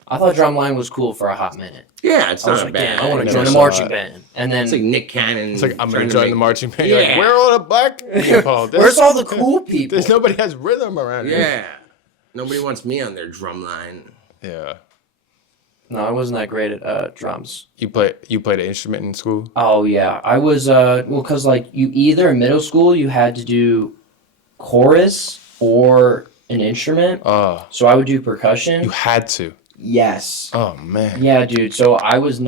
I thought Drumline was cool for a hot minute. Yeah, it's I was not like, bad. damn, I want to never join the saw marching it. band. And then, It's like Nick Cannon. It's like, I'm trying gonna to join make- the marching band. You're Yeah. like, where are all the black people? where's all the cool people? There's nobody has rhythm around here. Yeah. Nobody wants me on their Drumline. Yeah. No, I wasn't that great at drums. You played an instrument in school? Oh, yeah. I was, well, because, like, you either in middle school, you had to do chorus or an instrument. Oh, So I would do percussion. you had to. Yes. Oh man. Yeah, dude. So I was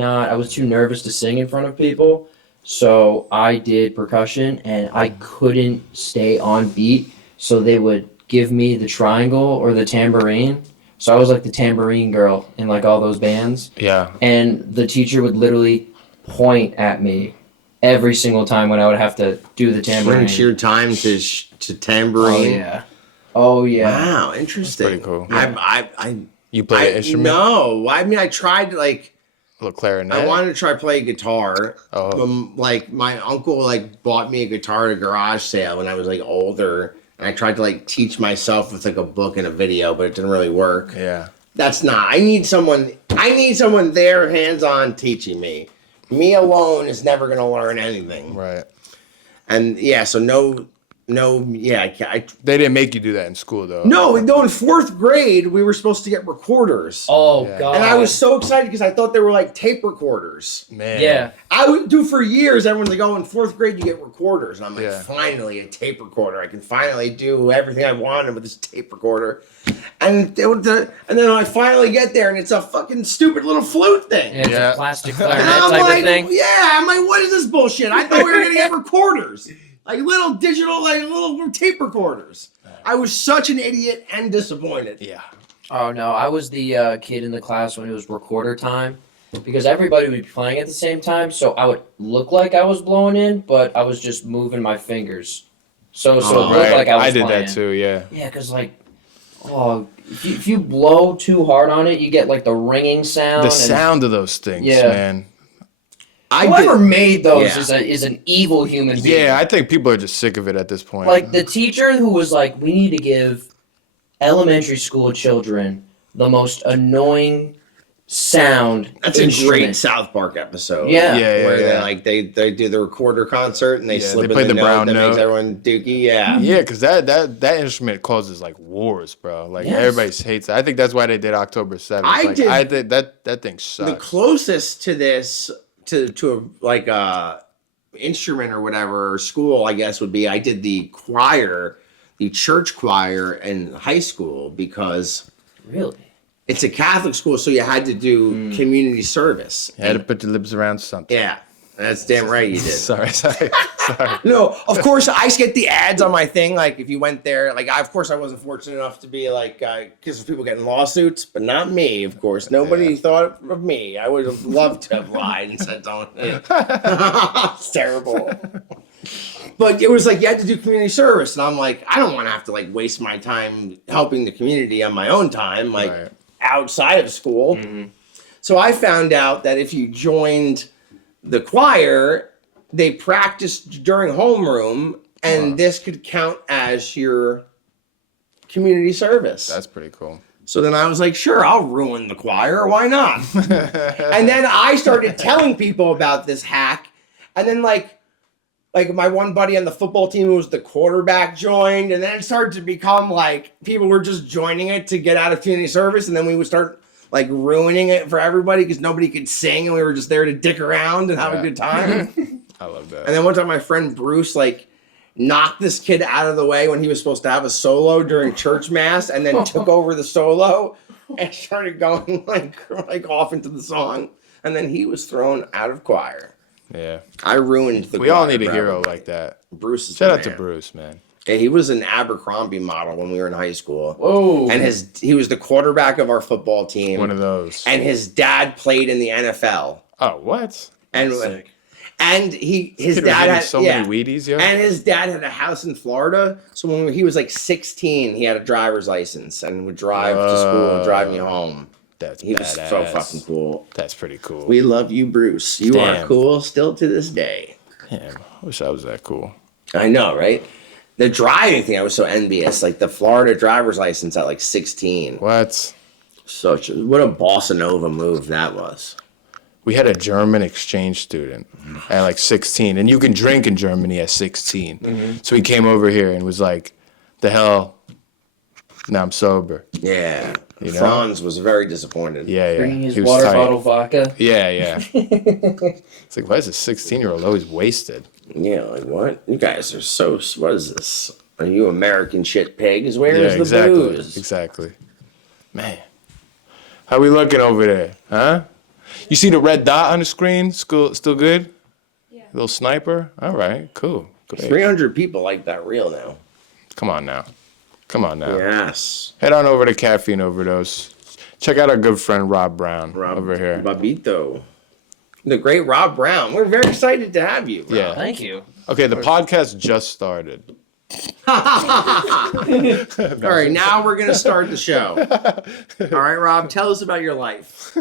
too nervous to sing in front of people. So I did percussion and I couldn't stay on beat. So they would give me the triangle or the tambourine. So I was like the tambourine girl in like all those bands. Yeah. And the teacher would literally point at me every single time when I would have to do the tambourine. Shrink your time to tambourine. Oh, yeah. Oh, yeah. Wow, interesting. Pretty cool. I You play an instrument? No, I mean I tried like A little clarinet. I wanted to try play guitar. Oh. Like my uncle like bought me a guitar at a garage sale when I was like older, and I tried to like teach myself with like a book and a video, but it didn't really work. Yeah. That's not. I need someone there, hands on, teaching me. Me alone is never gonna learn anything. Right. And yeah, so no, yeah, They didn't make you do that in school though. no. In fourth grade, we were supposed to get recorders. Oh, Yeah. God. And I was so excited because I thought they were like tape recorders. Man. Yeah. I would do for years. Everyone's like, "Oh, in fourth grade you get recorders," and I'm like, Yeah. "Finally, a tape recorder! I can finally do everything I wanted with this tape recorder." And then I finally get there, and it's a fucking stupid little flute thing. Yeah, it's Yeah. a plastic And clarinet I'm type like, of thing. "Yeah." I'm like, "What is this bullshit?" I thought we were gonna get recorders, like little digital, like little tape recorders. I was such an idiot and disappointed. Yeah. Oh no, I was the kid in the class when it was recorder time, because everybody would be playing at the same time. So I would look like I was blowing in, but I was just moving my fingers. So it Oh, looked Right. like I was did playing. that too. Yeah. Yeah, because like, oh, if you blow too hard on it, you get like the ringing sound. The and sound of those things, Yeah. man. Whoever made those Yeah. is an evil human being. Yeah, I think people are just sick of it at this point. Like the teacher who was like, we need to give elementary school children the most annoying sound. That's a instrument. great South Park episode. Yeah. Yeah, Where yeah. they do the recorder concert and they Yeah, slip they in play the the brown note that makes note. everyone dookie. Yeah. Yeah, because that instrument causes like wars, bro. Like Yes. everybody hates it. I think that's why they did October 7th. I did- I think that thing sucks. The closest to this to a, like a instrument or whatever, or school, I guess, would be I did the choir, the church choir in high school, because Really? it's a Catholic school, so you had to do community service. You had to put your lips around something. Yeah, that's damn right you did. Sorry. No, of course I get the ads on my thing. Like if you went there, like of course I wasn't fortunate enough to be like because of people getting lawsuits, but not me. Of course, nobody thought of me. I would have loved to have lied and said something. It's terrible. But it was like you had to do community service, and I'm like, I don't want to have to like waste my time helping the community on my own time, like Right. outside of school. So I found out that if you joined the choir, they practiced during homeroom, and this could count as your community service. That's pretty cool. So then I was like, sure, I'll ruin the choir. Why not? And then I started telling people about this hack. And then like my one buddy on the football team who was the quarterback joined. And then it started to become like people were just joining it to get out of community service. And then we would start like ruining it for everybody because nobody could sing and we were just there to dick around and have a good time. I love that. And then one time my friend Bruce like knocked this kid out of the way when he was supposed to have a solo during church mass and then took over the solo and started going like off into the song. And then he was thrown out of choir. Yeah. I ruined the We all choir need a for hero everybody. like that. Bruce is Shout the out to man. Bruce, man. Yeah, he was an Abercrombie model when we were in high school. Whoa. And he was the quarterback of our football team. One of those. And his dad played in the NFL. Oh, what? And Sick. and his Kid was dad eating had so many Wheaties, yo. And his dad had a house in Florida. So when he was like 16, he had a driver's license and would drive to school and drive me home. That's He was badass. so fucking cool. That's pretty cool. We love you, Bruce. You are Damn. cool still to this day. Damn, I wish I was that cool. I know, right? The driving thing, I was so envious. Like the Florida driver's license at like 16. What? What a bossa nova move that was. We had a German exchange student at like 16, and you can drink in Germany at 16. Mm-hmm. So he came over here and was like, "The hell? Now I'm sober." Yeah. You know? Franz was very disappointed. Yeah, yeah. Bringing his He was water tight. bottle vodka. Yeah, yeah. It's like, why is a 16-year-old always wasted? Yeah, like what? You guys are so. What is this? Are you American shit pigs? Where is Yeah, the exactly. booze? Exactly. Man, how we looking over there, huh? You see the red dot on the screen? Still good? Yeah. Little sniper? All right, cool. Great. 300 people like that reel now. Come on now. Come on now. Yes. Head on over to Caffeine Overdose. Check out our good friend Rob Brown Rob, over here. Babito. The great Rob Brown. We're very excited to have you. Rob. Yeah. Thank you. Okay, the podcast just started. All right, now we're going to start the show. All right, Rob, tell us about your life.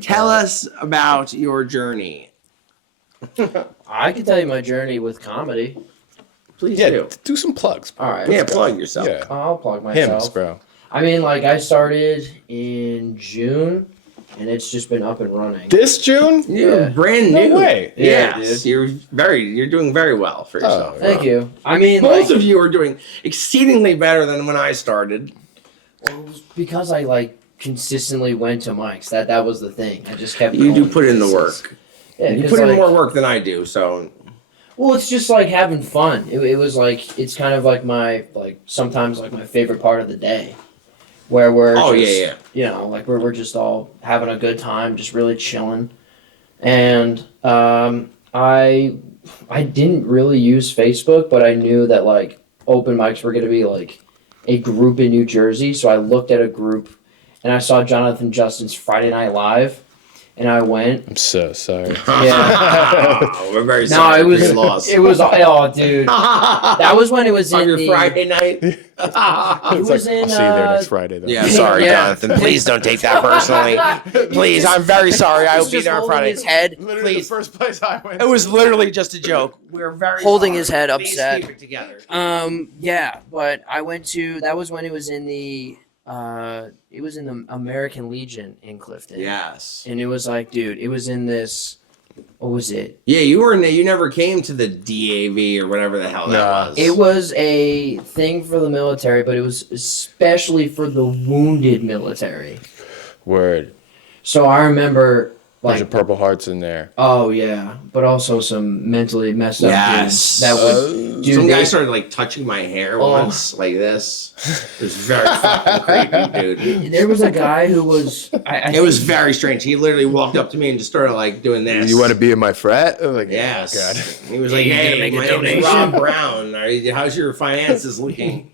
Tell us about your journey. I can tell you my journey with comedy. Please Yeah, do. do some plugs. All right. Yeah, plug yourself. Yeah. I'll plug myself. Hymns, bro. I mean, like, I started in June, and it's just been up and running. This June? You're Yeah. brand No new. way. Yeah, Yes, dude. you're doing very well for yourself. Oh, Thank Rob. you. I mean, Both like, of you are doing exceedingly better than when I started. well, it was because I, like, consistently went to mics. That was the thing. I just kept You do going put in the places. work. Yeah, You 'cause, put in like, more work than I do, so Well, it's just like having fun. It was like it's kind of like my sometimes like my favorite part of the day, where we're Oh, just, yeah. you know, like we're just all having a good time, just really chilling, and I didn't really use Facebook, but I knew that like open mics were gonna be like a group in New Jersey, so I looked at a group, and I saw Jonathan Justin's Friday Night Live, and I went. I'm so sorry. Yeah. we're very No, sorry it for was your loss. it was oh dude. That was when it was on in your the Friday night. It It's was like, in I'll see you there next Friday, though. Yeah, sorry, Yeah. Jonathan. Please don't take that personally. Please, I'm very sorry. I will be there on Friday. His head, Literally Please. the first place I went. It was literally just a joke. We're very Holding sorry. his head Please upset. keep it together. yeah, but I went to that was when it was in the American Legion in Clifton. Yes. And it was like, dude, it was in this what was it? Yeah, you never came to the DAV or whatever the hell that Nah. was. It was a thing for the military, but it was especially for the wounded military. Word. So I remember Bunch like of Purple Hearts in there. oh yeah, but also some mentally messed up Yes. dudes that would Some guy they- started like touching my hair Oh. once, like this. It was very fucking creepy, dude. There was a guy who was. I It was very strange. He literally walked up to me and just started like doing this. You want to be in my frat? I'm like, Yes. oh, God. He was like, You gonna "Hey, make a my name's donation?" Rob Brown. How's your finances looking?"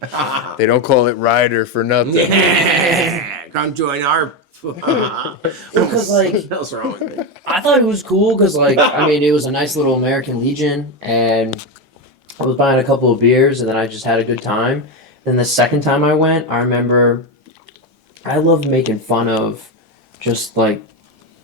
They don't call it Rider for nothing. Yeah, come join our. Because, like- what else wrong with me? I thought it was cool because, like, I mean, it was a nice little American Legion, and I was buying a couple of beers, and then I just had a good time. Then the second time I went, I remember I loved making fun of just like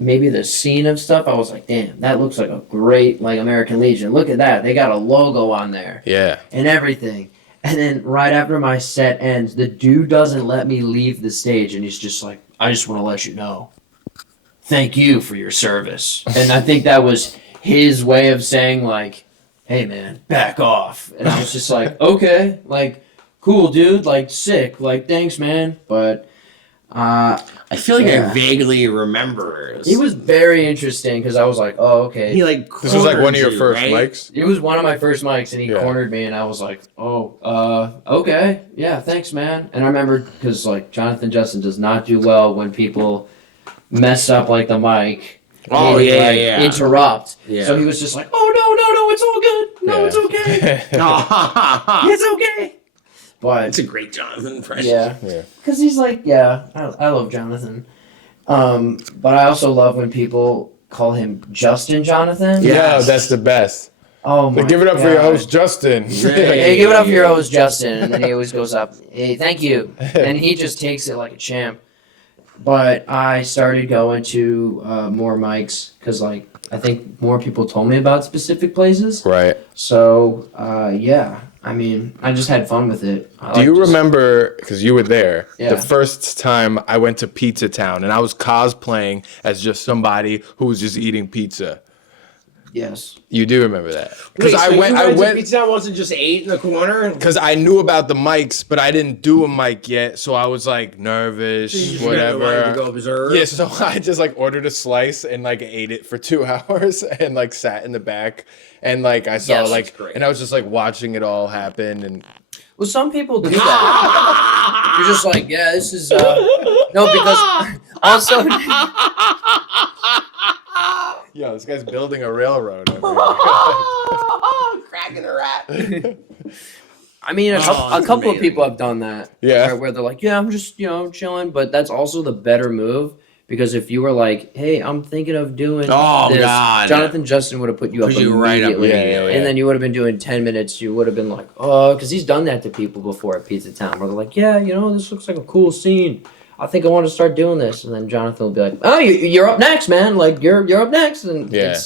maybe the scene of stuff. I was like, damn, that looks like a great like American Legion. Look at that, they got a logo on there. Yeah. And everything. And then right after my set ends, the dude doesn't let me leave the stage, and he's just like, I just want to let you know, thank you for your service. And I think that was his way of saying like, hey man, back off. And I was just like, okay, like, cool dude, like sick, like thanks man. But I feel like Yeah. I vaguely remember. He was very interesting because I was like, oh, okay. He like This was like one of your cornered you, first right? mics. It was one of my first mics, and he Yeah. cornered me, and I was like, oh, okay. Yeah, thanks, man. And I remember, because, like, Jonathan Justin does not do well when people mess up, like, the mic. Oh, meaning, yeah, like, yeah. Interrupt. Yeah. So he was just like, oh, no, it's all good. No, Yeah. it's okay. It's okay. But, It's a great Jonathan impression. yeah. Yeah. Because he's like, yeah, I love Jonathan. But I also love when people call him Justin Jonathan. Yeah. Yeah, that's the best. Oh my Like, give it up for your God. host, Justin. Hey, give it up for your host, Justin. And then he always goes up, hey, thank you. And he just takes it like a champ. But I started going to more mics because, like, I think more people told me about specific places. Right. So, yeah. I mean, I just had fun with it. Do you remember, because you were there, Yeah. the first time I went to Pizza Town and I was cosplaying as just somebody who was just eating pizza? Yes. You do remember that? Wait, Because so I you went to Pizza Hut once and just ate in the corner? because I knew about the mics, but I didn't do a mic yet, so I was like nervous, whatever. To go observe. Yeah, so I just like ordered a slice and like ate it for 2 hours and like sat in the back and like I saw Yes, like that's great. and I was just like watching it all happen and Well, some people do that. You're just like, yeah, this is, no, because also, yo, this guy's building a railroad. Cracking a rat. I mean, a that's couple of amazing. people have done that. Yeah. Where they're like, yeah, I'm just, chilling. But that's also the better move. Because if you were like, hey, I'm thinking of doing Oh, this, God. Jonathan Justin would have put you up Put you right up immediately. immediately. And then you would have been doing 10 minutes. You would have been like, oh, because he's done that to people before at Pizza Town. Where they're like, yeah, this looks like a cool scene. I think I want to start doing this. And then Jonathan will be like, oh, you're up next, man. Like, you're up next. And Yeah.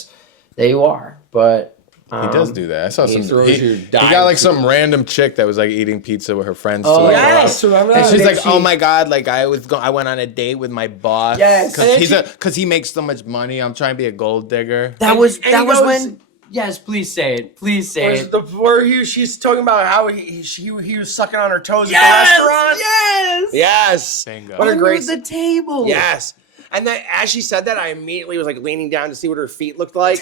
there you are. But he does do that. I saw some. throws He, your he dive got like to- some random chick that was like eating pizza with her friends. Oh, to, like, Yes, remember that? And she's And like, she- "Oh my god! Like I went on a date with my boss. Yes, and then because he makes so much money. I'm trying to be a gold digger. That And- was and that he was goes- when. Yes, please say it. Please say Where's it. where she's talking about how he was sucking on her toes Yes, at the restaurant? yes. Yes. Bingo. What a Under great the table. Yes. And then as she said that, I immediately was like leaning down to see what her feet looked like.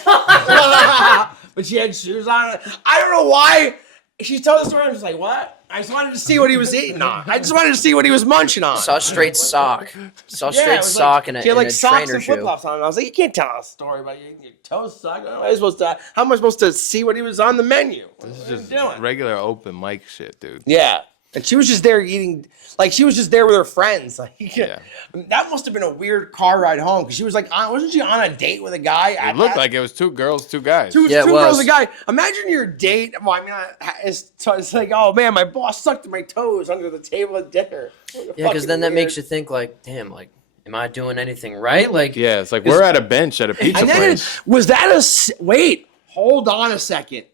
But she had shoes on. I don't know why. She told the story. I'm just like, what? I just wanted to see what he was eating on. I just wanted to see what he was munching on. Saw a straight sock. Saw a it straight was sock like, and a, she had and like a socks trainer and flip shoe. flops on. And I was like, you can't tell a story about you getting your toes sucked. How am I supposed to see what he was on the menu? This is What are just you doing? regular open mic shit, dude. Yeah. And she was just there eating, like she was just there with her friends. Like, Yeah. That must have been a weird car ride home because she was like, wasn't she on a date with a guy? It looked like it was 2 girls, 2 guys. Two Yeah, it girls, was. a guy. Imagine your date. Well, I mean, it's like, oh man, my boss sucked my toes under the table at dinner. Yeah, because then that makes you think like, damn, like, am I doing anything right? Like, Yeah, it's like we're at a bench at a pizza And then place. was that wait? Hold on a second.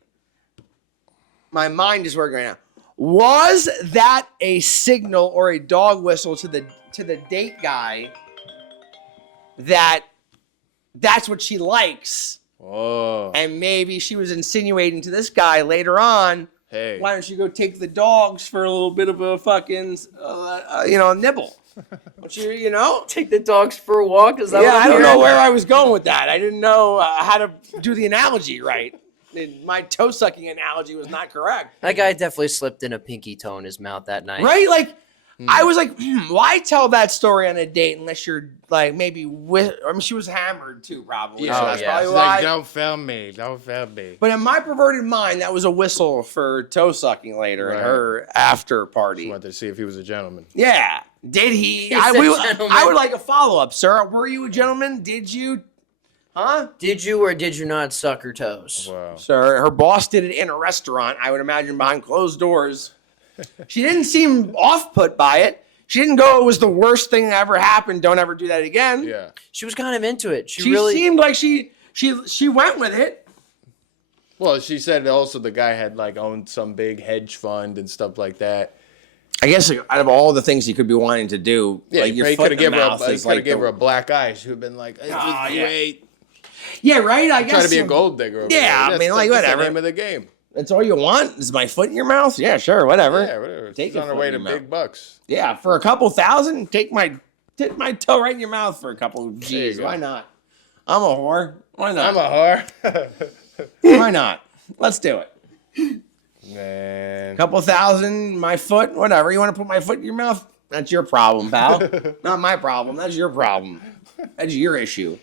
My mind is working right now. Was that a signal or a dog whistle to the date guy that that's what she likes, Oh, and maybe she was insinuating to this guy later on, hey. why don't you go take the dogs for a little bit of a fucking nibble? Don't you? take the dogs for a walk. Is that Yeah, what I I'm don't know hearing? where I was going with that. I didn't know how to do the analogy right. My toe sucking analogy was not correct. That guy definitely slipped in a pinky toe in his mouth that night. Right? Like, I was like, why tell that story on a date unless you're like maybe she was hammered too, probably. Yeah, so that's yeah. probably She's why. like, don't film me. Don't film me. But in my perverted mind, that was a whistle for toe sucking later at Right. her after She party. wanted to see if he was a gentleman. Yeah. Did he? He I said would gentleman. like a follow up, sir. Were you a gentleman? Did you? Huh? Did you or did you not suck her toes? Wow. Sir, her boss did it in a restaurant, I would imagine behind closed doors. She didn't seem off put by it. She didn't go, it was the worst thing that ever happened. Don't ever do that again. Yeah. She was kind of into it. She She really. seemed like she went with it. Well, she said also the guy had like owned some big hedge fund and stuff like that. I guess out of all the things you could be wanting to do, Yeah, like your he foot could in have the given mouth her, is like her a black eye. She would have been like, "This Ah, is yeah. great." yeah, right. I guess Trying to be a gold digger. Over Yeah, there. I That's mean, like, that's whatever. The name of the game. That's all you want. Is my foot in your mouth? Yeah, sure, whatever. Yeah, whatever. Take She's it on her from way your to mouth. big bucks. Yeah, for a couple thousand, take my dip my toe right in your mouth for a couple of G's. go. Why not? I'm a whore. Why not? I'm a whore. Why not? Let's do it. Man. Couple thousand, my foot, whatever. You want to put my foot in your mouth? That's your problem, pal. Not my problem. That's your problem. That's your issue.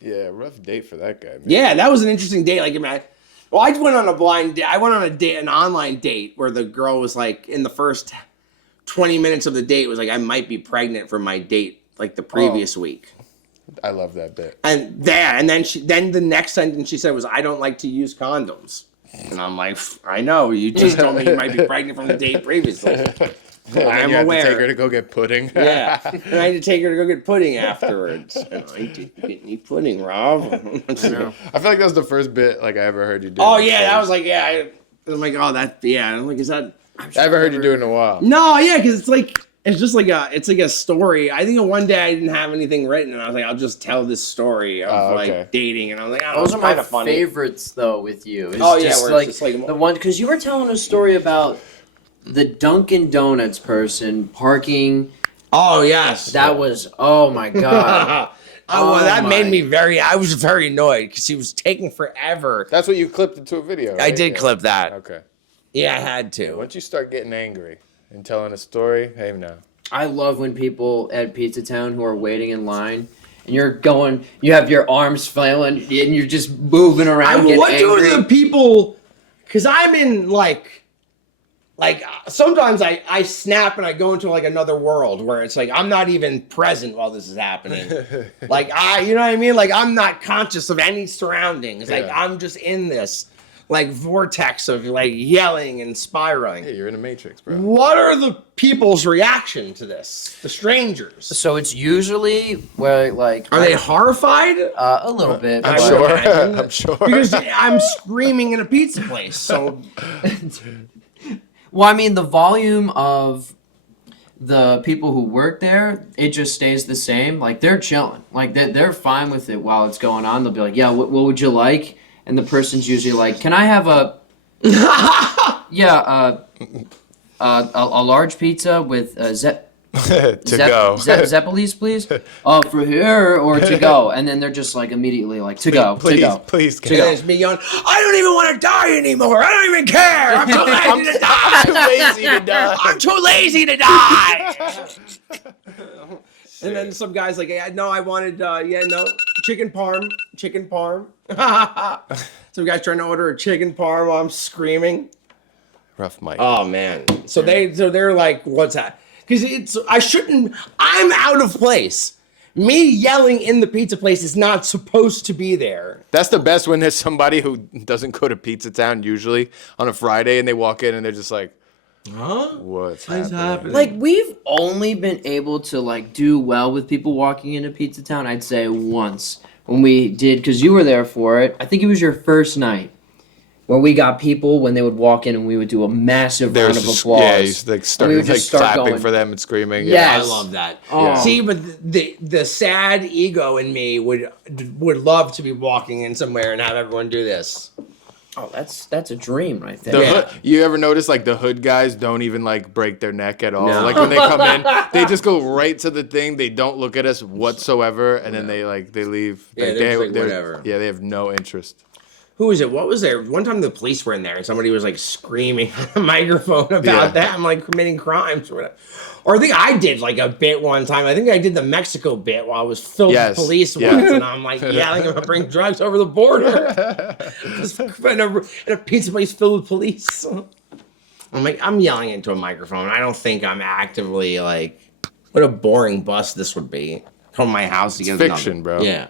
Yeah, rough date for that guy, man. Yeah, that was an interesting date. Like, well, I went on a blind date. I went on a date, an online date, where the girl was like, in the first 20 minutes of the date, was like, I might be pregnant from my date, like the previous week. I love that bit. And then the next sentence she said was, I don't like to use condoms. And I'm like, I know. You just told me you might be pregnant from the date previously. I'm you aware. Had to take her to go get pudding. Yeah, and I had to take her to go get pudding afterwards. And I didn't get any pudding, Rob. I feel like that was the first bit like I ever heard you do. Oh yeah, that was like I'm like, oh that yeah. I'm like, is that? I haven't heard you do it in a while. No, yeah, because it's just like a story. I think one day I didn't have anything written, and I was like, I'll just tell this story of like dating, and I was like, oh, those are my funny. favorites though with you. It's Oh yeah, just where like, it's just like the one because you were telling a story about the Dunkin' Donuts person parking. Oh yes, That was oh my god. Oh, well, that made my. me I was very annoyed because he was taking forever. That's what you clipped into a video, right? I did Yeah. clip that. Okay. Yeah, I had to. Once you start getting angry and telling a story, hey, no. I love when people at Pizza Town who are waiting in line and you have your arms flailing and you're just moving around. What do angry. the people? Because I'm in like sometimes I snap and I go into like another world where it's like I'm not even present while this is happening. Like you know what I mean? Like I'm not conscious of any surroundings. Like Yeah. I'm just in this like vortex of like yelling and spiraling. Hey, you're in the Matrix, bro. What are the people's reaction to this? The strangers. So it's usually where like Are they horrified? a little bit. I'm but- sure. imagine. I'm sure. Because I'm screaming in a pizza place. So Well, I mean, the volume of the people who work there, it just stays the same. Like, they're chilling. Like, they're fine with it while it's going on. They'll be like, yeah, what would you like? And the person's usually like, can I have a large pizza with to go. Zeppelis, please? For here or to go? And then they're just like immediately like, to go, Please, to go. please. and then it's me yelling, I don't even want to die anymore. I don't even care. I'm too lazy to die. too lazy to die. I'm too lazy to die. And then some guy's like, yeah, no, I wanted, chicken parm. Some guy's trying to order a chicken parm while I'm screaming. Rough mic. Oh man. So they're like, what's that? Because I'm out of place. Me yelling in the pizza place is not supposed to be there. That's the best when there's somebody who doesn't go to Pizza Town usually on a Friday and they walk in and they're just like, Huh? what's happening? Like, we've only been able to, like, do well with people walking into Pizza Town, I'd say, once. When we did, because you were there for it. I think it was your first night. Where we got people, when they would walk in, and we would do a massive round of applause. Yeah, you like And we started would like just start clapping going. for them and screaming. Yeah. I love that. Oh. See, but the sad ego in me would love to be walking in somewhere and have everyone do this. Oh, that's a dream right there. The Yeah. hood, you ever notice like the hood guys don't even like break their neck at all? No. Like when they come in, they just go right to the thing. They don't look at us whatsoever, and then they leave. Yeah, Like, they're just like, whatever. Yeah, they have no interest. Who was it? What was there? One time the police were in there and somebody was like screaming on the microphone about Yeah. that. I'm like committing crimes or whatever. Or I think I did like a bit one time. I think I did the Mexico bit while I was filled Yes, with police yeah. once, and I'm like yelling about bring drugs over the border. Just in a pizza place filled with police. I'm like, I'm yelling into a microphone. I don't think I'm actively like, what a boring bust this would be. Come to my house to get fiction, bro. Yeah.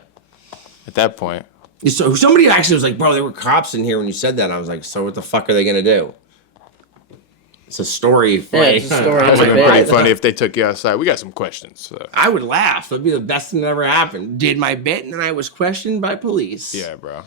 At that point, So somebody actually was like, bro, there were cops in here when you said that. And I was like, so what the fuck are they gonna do? It's a story. it's a story. that That's would a have been pretty bit. funny if they took you outside. We got some questions. So. I would laugh. It'd be the best thing that ever happened. Did my bit and then I was questioned by police. Yeah, bro.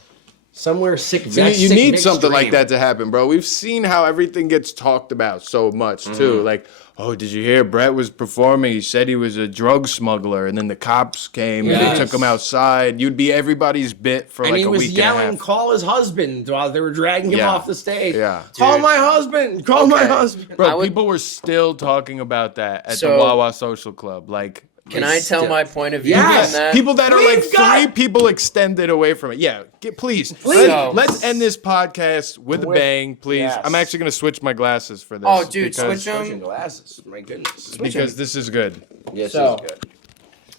Somewhere sick. So you need something like that to happen, bro. We've seen how everything gets talked about so much too. Like, oh, did you hear Brett was performing? He said he was a drug smuggler, and then the cops came and they took him outside. You'd be everybody's bit for And like he a was week yelling, and a half. call his husband while they were dragging him Yeah. off the stage. Yeah. Call Dude. my husband. Call my husband. Bro, I would- people were still talking about that at the So- Wawa Social Club. Like Can I tell my point of view Yes. on that? People that are like We've got- 3 people extended away from it. Yeah, please. So- Let's end this podcast with a bang, please. yes. I'm actually going to switch my glasses for this. Oh, dude, because, switch 'em. Switching glasses. My goodness. because this is good. Yes, So- is good.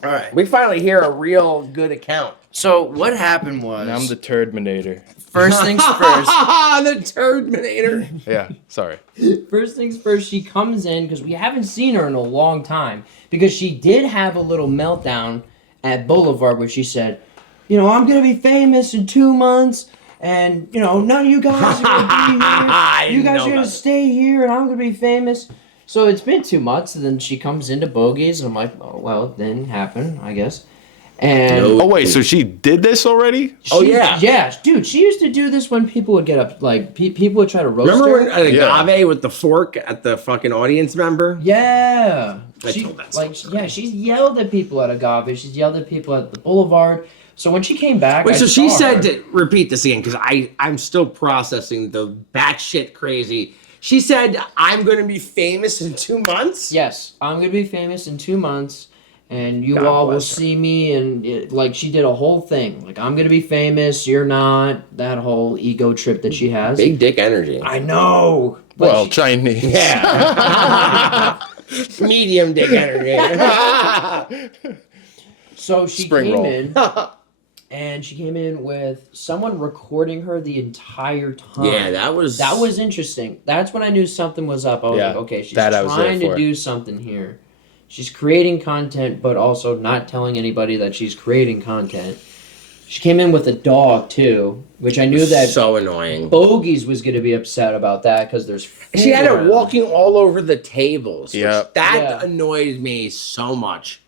All right. We finally hear a real good account. So what happened was, And I'm the Turdminator. first things first. The Turdminator. Yeah, sorry. First things first, she comes in because we haven't seen her in a long time. Because she did have a little meltdown at Boulevard where she said, you know, I'm gonna be famous in 2 months, and you know, none of you guys are gonna be here. You guys are gonna stay here, and I'm gonna be famous. So it's been 2 months, and then she comes into Bogies, and I'm like, oh well, it didn't happen, I guess. And Oh, wait, so she did this already? Oh, yeah. yeah, dude, she used to do this when people would get up, like people would try to roast Remember her. when Agave Yeah. with the fork at the fucking audience member? Yeah. I She, told that like, story. yeah, she's yelled at people at Agave. She's yelled at people at the Boulevard. So when she came back, Wait, I so she saw said her. to repeat this again because I'm still processing the batshit crazy. She said, I'm going to be famous in 2 months? Yes, I'm gonna be famous in 2 months, and you God all will bless her. see me. And like she did a whole thing. Like I'm gonna be famous. You're not. That whole ego trip that she has. Big dick energy. I know. But Well, she- Chinese. Yeah. Medium dick energy. so she Spring came roll. in. And she came in with someone recording her the entire time. Yeah, that was interesting. That's when I knew something was up. I was Yeah, like, okay, she's that I was there trying to for. do something here. She's creating content, but also not telling anybody that she's creating content. She came in with a dog too, which I knew that so annoying. Bogies was going to be upset about that because there's food She had it around. walking all over the tables. which Yep. That Yeah. annoyed me so much.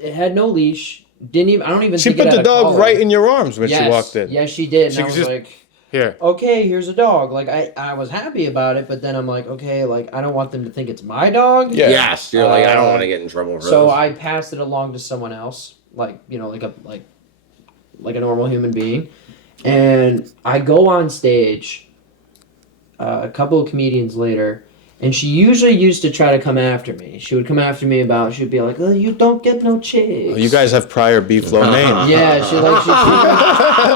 It had no leash. Didn't even. I don't even. She think put it the had a dog collar. right in your arms when Yes. she walked in. Yes, she did. And She I was was just- like, Here. okay, here's a dog. Like I was happy about it, but then I'm like, okay, like I don't want them to think it's my dog. Yeah. Yes, you're like, I don't want to get in trouble for So this. I passed it along to someone else, like you know, like a normal human being, and I go on stage. A couple of comedians later, and she usually used to try to come after me. She would come after me about. She'd be like, "Oh, you don't get no chicks." Oh, you guys have prior beef low name. Yeah,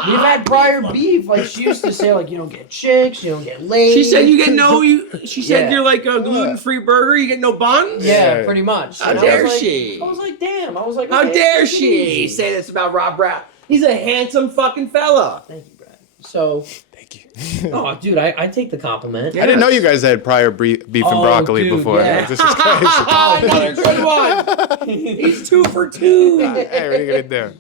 we've had prior beef. Like she used to say, like you don't get chicks, you don't get laid. She said you get no. She said Yeah. you're like a gluten-free burger. You get no buns. Yeah, Yeah. pretty much. How And I dare was like- she? I was like, damn. I was like, How okay, dare take it she easy. say this about Rob Brown? He's a handsome fucking fella. Thank you, Brad. So, Thank you. oh, dude, I take the compliment. I didn't know you guys had prior beef and Oh, broccoli dude, before. yeah. This is crazy. Another good one. He's 2 for 2. Hey, what are you gonna do?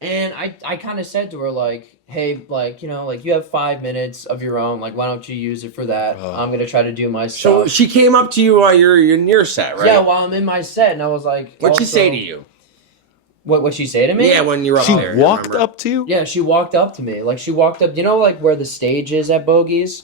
And I kind of said to her, like, hey, like, you know, like, you have 5 minutes of your own. Like, why don't you use it for that? I'm going to try to do my So stuff. she came up to you while you're near set, right? Yeah, while I'm in my set, and I was like... What'd she also- say to you? What'd she say to me? Yeah, when you were up She there. you walked remember? up to you? Yeah, she walked up to me. Like, she walked up... You know, like, where the stage is at Bogies?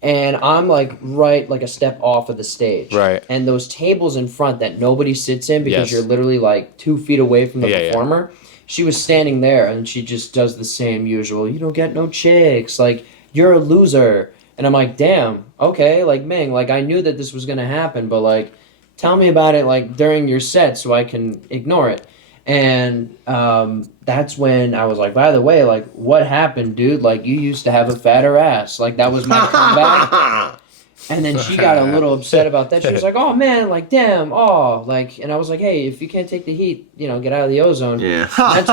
And I'm, like, right, like, a step off of the stage. Right. And those tables in front that nobody sits in because Yes. you're literally, like, 2 feet away from the Yeah, yeah. performer. She was standing there, and she just does the same usual. You don't get no chicks. Like, you're a loser. And I'm like, damn, okay. Like, Ming, like, I knew that this was going to happen, but, like, tell me about it, like, during your set so I can ignore it. And that's when I was like, by the way, like, what happened, dude? Like, you used to have a fatter ass. Like, that was my comeback. And then she got a little upset about that. She was like, oh, man, like, damn, oh. Like, and I was like, hey, if you can't take the heat, you know, get out of the ozone. Yeah. That's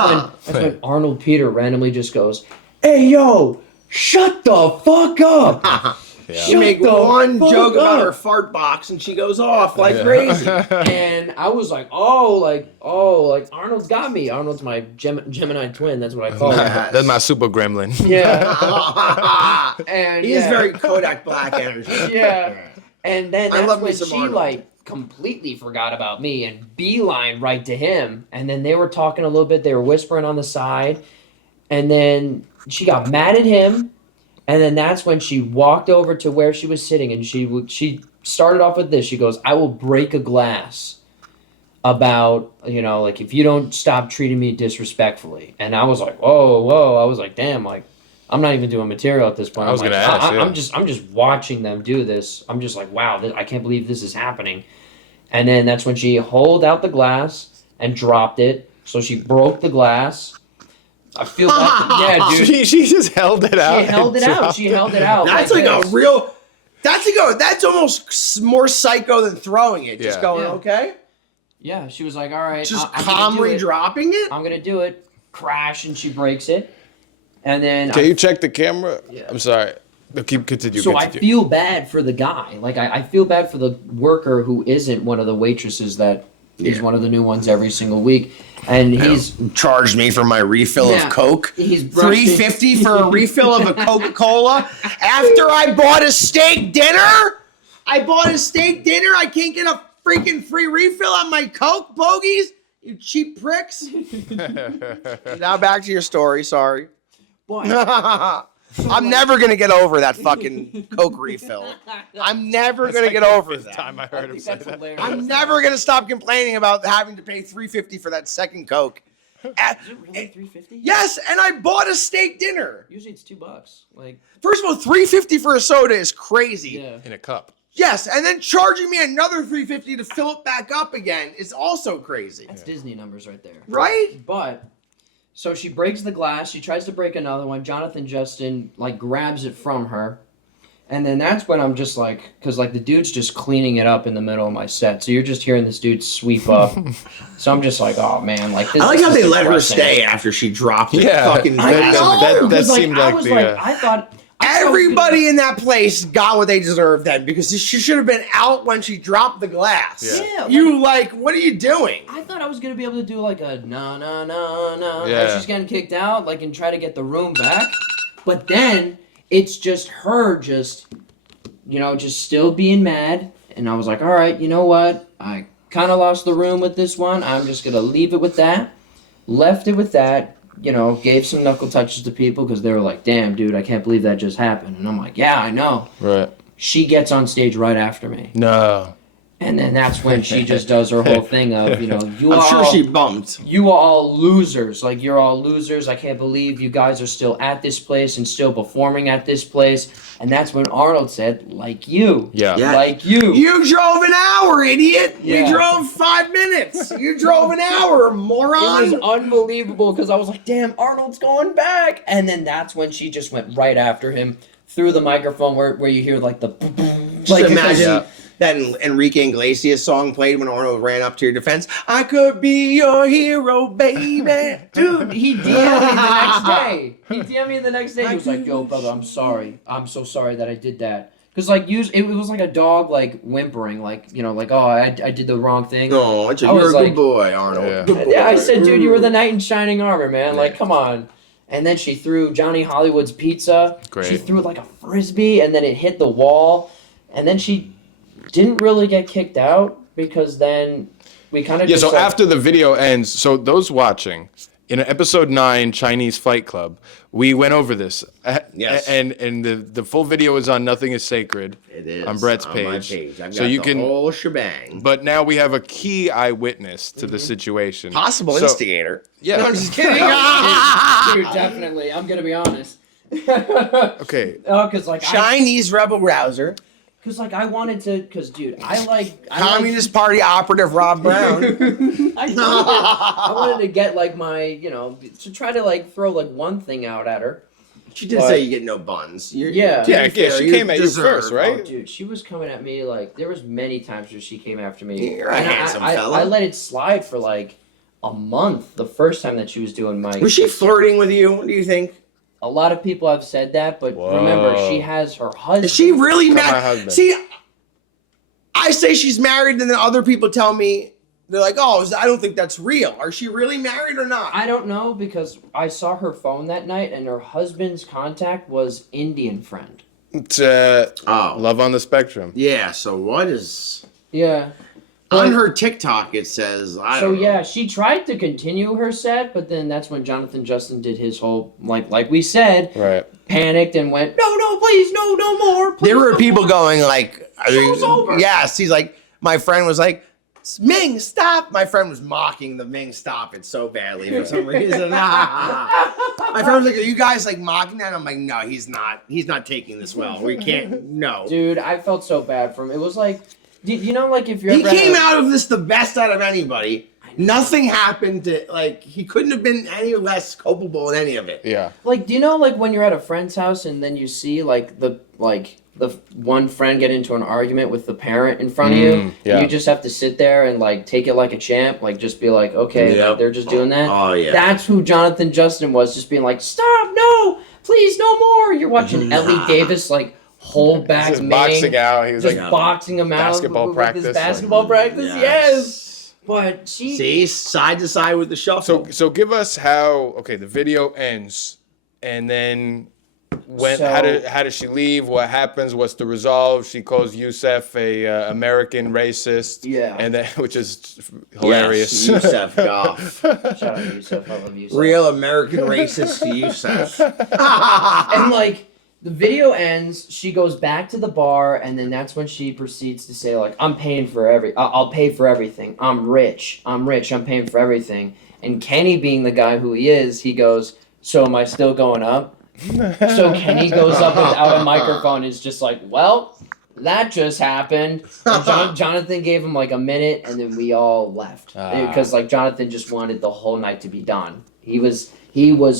when Arnold Peter randomly just goes, hey, yo, shut the fuck up. She make Shut the one fuck joke about up. her fart box and she goes off like crazy. And I was like, like Arnold's got me. Arnold's my Gemini twin. That's what I call him. That's my super gremlin. Yeah. And He is yeah. very Kodak Black energy. Yeah. And then I that's love me when some she Arnold. like completely forgot about me and beeline right to him. And then they were talking a little bit. They were whispering on the side. And then she got mad at him. And then that's when she walked over to where she was sitting, and she started off with this. She goes, "I will break a glass about, you know, like if you don't stop treating me disrespectfully." And I was like, whoa. I was like, damn, like I'm not even doing material at this point. I was I'm gonna like, ask, yeah. I'm just watching them do this. I'm just like, wow, I can't believe this is happening. And then that's when she holed out the glass, and dropped it. So she broke the glass. I feel bad. Yeah, dude. She just held it out. She held it out. She held it out. That's like a real. That's almost more psycho than throwing it. Just Yeah. going, Yeah. okay. Yeah, she was like, all right. Just I'm gonna do calmly it. dropping it. I'm going to do it. Crash, and she breaks it. And then Can you check the camera? Yeah. I'm sorry. No, continue. So I continue. feel bad for the guy. Like, I feel bad for the worker who isn't one of the waitresses that is one of the new ones every single week. And he's Charged me for my refill Yeah. of Coke. He's brushing- $3.50 for a refill of a Coca-Cola after I bought a steak dinner. I can't get a freaking free refill on my Coke, bogeys. You cheap pricks. Now back to your story. Sorry. Boy, I'm never gonna get over that fucking Coke refill. I'm never gonna get over that. Time I heard him say that's that. hilarious. I'm never gonna stop complaining about having to pay $3.50 for that second Coke. Is it really $3.50? Yes, and I bought a steak dinner. Usually it's $2. Like, First of all, $3.50 for a soda is crazy. yeah. In a cup. Yes, and then charging me another $3.50 to fill it back up again is also crazy. That's Disney numbers right there. Right? But so she breaks the glass. She tries to break another one. Jonathan Justin like grabs it from her, and then that's when I'm just like, because like the dude's just cleaning it up in the middle of my set. So you're just hearing this dude sweep up. So I'm just like, oh man, like this. I like this how is they let her depressing. stay after she dropped the Yeah. fucking I That- glass. that- know. that 'Cause, like, seemed I like was the, like, uh, I thought. Everybody in that place got what they deserved then because she should have been out when she dropped the glass. Yeah. Yeah, You like, what are you doing? I thought I was gonna be able to do like a no no no no Yeah. as she's getting kicked out, like and try to get the room back. But then it's just her just just still being mad. And I was like, all right, you know what? I kind of lost the room with this one. I'm just gonna leave it with that. Left it with that. Gave some knuckle touches to people because they were like, damn, dude, I can't believe that just happened. And I'm like, yeah, I know. Right. She gets on stage right after me. No. And then that's when she just does her whole thing of, you I'm sure all, she bumped. you are all losers. Like, you're all losers. I can't believe you guys are still at this place and still performing at this place. And that's when Arnold said, like you. Yeah. Yeah. Like you. You drove an hour, idiot. Yeah. We drove 5 minutes. You drove an hour, It moron. was unbelievable because I was like, damn, Arnold's going back. And then that's when she just went right after him through the microphone where you hear like the... Just like, imagine Yeah. that Enrique Iglesias song played when Arnold ran up to your defense. I could be your hero, baby. Dude, he DM'd me the next day. He was like, yo, brother, I'm sorry. I'm so sorry that I did that. Because, like, it was like a dog, like, whimpering. Like, like, oh, I did the wrong thing. No, I you're was a good like- boy, Arnold. Yeah. Good boy. Yeah, I said, dude, you were the knight in shining armor, man. Like, come on. And then she threw Johnny Hollywood's pizza. Great. She threw it like a frisbee, and then it hit the wall. And then she didn't really get kicked out because then we kind of Yeah, just... so like, after the video ends, so those watching, in episode 9, Chinese Fight Club, we went over this. Yes. And the full video is on Nothing is Sacred. It is On Brett's my page. I've So got you the can- whole shebang. But now we have a key eyewitness to the situation. Possible So- instigator. Yeah. No, I'm just kidding. Dude, definitely. I'm gonna be honest. Okay. Oh, because like Chinese rebel rouser. because like I wanted to, because dude, I Communist Party operative Rob Brown. I wanted to get like my, to try to like throw like one thing out at her. She did But- say you get no buns. Yeah. Yeah, she came at you first, right? Oh, dude, she was coming at me like there was many times where she came after me. You're a And handsome I fella. let it slide for like a month the first time that she was doing my. Was she flirting with you? What do you think? A lot of people have said that, but remember, Whoa. she has her husband. Is she really Tell my married? husband. See, I say she's married, and then other people tell me they're like, "Oh, I don't think that's real." Are she really married or not? I don't know because I saw her phone that night and her husband's contact was Indian friend. It's Oh, Love on the Spectrum. yeah. So what is Yeah. on her TikTok? It says I So don't know. yeah, she tried to continue her set, but then that's when Jonathan Justin did his whole like we said, Right. panicked and went, no, please, no more. Please, There were no people more." going like, Show's over. Yes, he's like, my friend was like, Ming, stop. My friend was mocking the Ming stop it so badly for some reason. My friend was like, are you guys like mocking that? I'm like, no, he's not. He's not taking this well. We can't, no. Dude, I felt so bad for him. It was like, like if you're He ever came at a- out of this the best out of anybody. Nothing happened to, like, he couldn't have been any less culpable in any of it. Yeah. Like, do you know, like, when you're at a friend's house and then you see, like, the one friend get into an argument with the parent in front of you, yeah. and you just have to sit there and, like, take it like a champ, like, just be like, okay, Yep. like, they're just doing that. Oh, yeah. That's who Jonathan Justin was, just being like, stop, no, please, no more. You're watching Ellie Davis, like, hold back Just Ming, boxing out. He was just like boxing him out basketball with practice. his basketball practice, yes. But she... See, side to side with the shuffle. So give us how the video ends, and then when So- how does she leave? What happens? What's the resolve? She calls Youssef a American racist. Yeah. And then which is hilarious. Yes, Youssef Goff. Shout out to Youssef, I love Youssef. Real American racist to Youssef. And like the video ends, she goes back to the bar, and then that's when she proceeds to say like, "I'm paying for I'll pay for everything. I'm rich. I'm paying for everything." And Kenny, being the guy who he is, he goes, "So am I still going up?" So Kenny goes up without a microphone. Is just like, "Well, that just happened." And Jonathan gave him like a minute, and then we all left because like Jonathan just wanted the whole night to be done. He was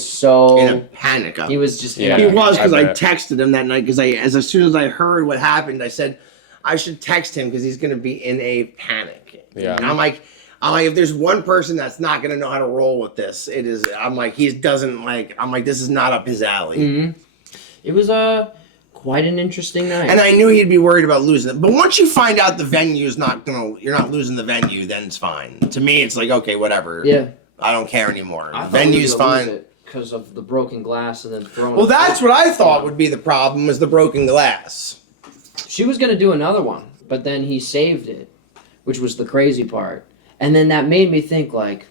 so In a panic. he was just Yeah. He was, because I bet. texted him that night, because as soon as I heard what happened, I said I should text him because he's going to be in a panic. Yeah. And I'm like, if there's one person that's not going to know how to roll with this, it is. I'm like, this is not up his alley. Mm-hmm. It was quite an interesting night. And I knew he'd be worried about losing it. But once you find out the venue's you're not losing the venue, then it's fine. To me, it's like, okay, whatever. Yeah. I don't care anymore. I The venue's fine. because of the broken glass and then throwing. Well, that's what I thought would be the problem, is the broken glass. She was gonna do another one, but then he saved it, which was the crazy part. And then that made me think, like,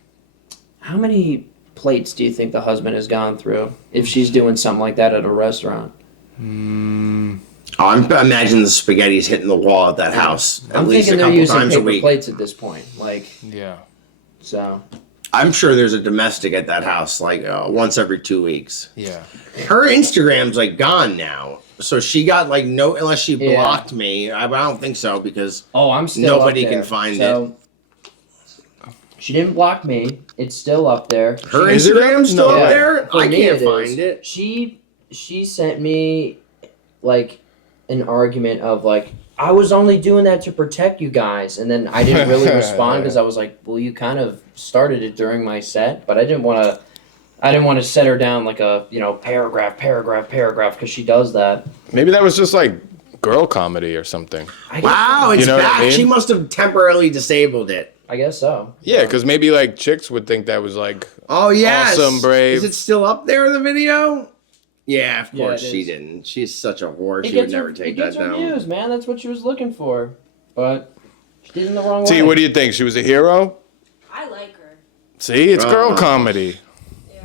how many plates do you think the husband has gone through if she's doing something like that at a restaurant? I imagine the spaghetti's hitting the wall at that house at I'm least a thinking they're couple using times a paper week. plates at this point. Like, Yeah. so. I'm sure there's a domestic at that house like once every 2 weeks. Yeah. Her Instagram's like gone now, so she got like no, unless she Yeah. blocked me. I don't think so, because Oh, I'm still Nobody up there. can find so, She didn't block me. It's still up there. her Is it Instagram's still Yeah. up there. For I me, can't it is. find it. She sent me like an argument of like, I was only doing that to protect you guys, and then I didn't really respond because I was like, well, you kind of started it during my set, but I didn't want to set her down like a paragraph because she does that. Maybe that was just like girl comedy or something. Wow, it's You know what I back. mean? She must have temporarily disabled it. I guess so. Yeah, because maybe like chicks would think that was like Oh yes, Awesome, brave. Is it still up there in the video? Yeah, of Yeah, course it she is. didn't. She's such a whore. It She would gets never her, take it gets that her down. views, man. That's what she was looking for, but she did it in the wrong way. T, what do you think? She was a hero? I like her. See, it's girl Oh. comedy. Yeah.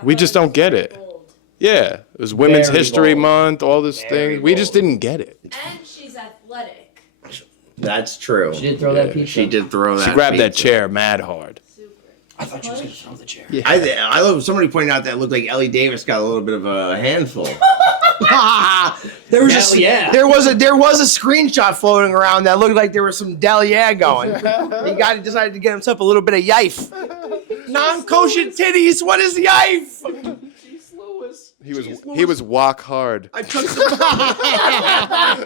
I We thought just she don't was get it. bold. Yeah, it was Women's Very History bold. Month, all this Very thing. We just bold. didn't get it. And she's athletic. That's true. She did throw Yeah, that pizza. She did throw that. She grabbed that pizza. chair mad hard. Super. I thought she was gonna throw the chair. Yeah. I love. Somebody pointed out that it looked like Ellie Davis got a little bit of a handful. There was Hell yeah. there was a screenshot floating around that looked like there was some Del Yeah going. He decided to get himself a little bit of yife. Non-kosher titties. What is yife? Jeez Louis. He was walk hard. I took some.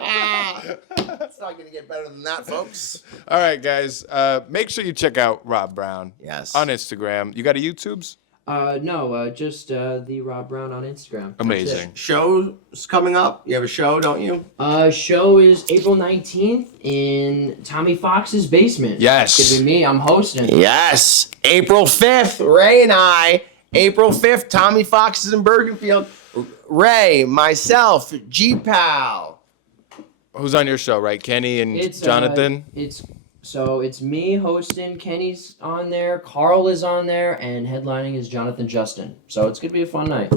It's not gonna get better than that, folks. All right, guys. Make sure you check out Rob Brown. Yes. On Instagram. You got a YouTube's? No, just the Rob Brown on Instagram. That's Amazing. Show's coming up. You have a show, don't you? it. Show is April 19th in Tommy Fox's basement. Yes. It's gonna be me. I'm hosting. Yes. April 5th, Ray and I. April 5th, Tommy Fox is in Bergenfield. Ray, myself, G-Pal. Who's on your show, right? Kenny and It's Jonathan? It's me hosting. Kenny's on there. Carl is on there, and headlining is Jonathan Justin. So it's gonna be a fun night.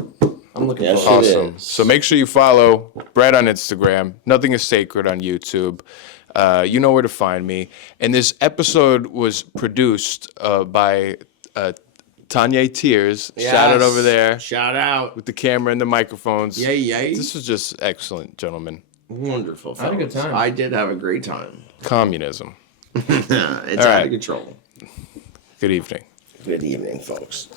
I'm looking Yes, forward to it. Awesome. So make sure you follow Brett on Instagram. Nothing is sacred on YouTube. You know where to find me. And this episode was produced by Tanya Tears. Shout out over there Shout out. with the camera and the microphones. Yay, yay. This was just excellent, gentlemen. Wonderful. I had a good fellas. time. I did have a great time. Communism. It's All out right. of control. Good evening. Good evening, folks.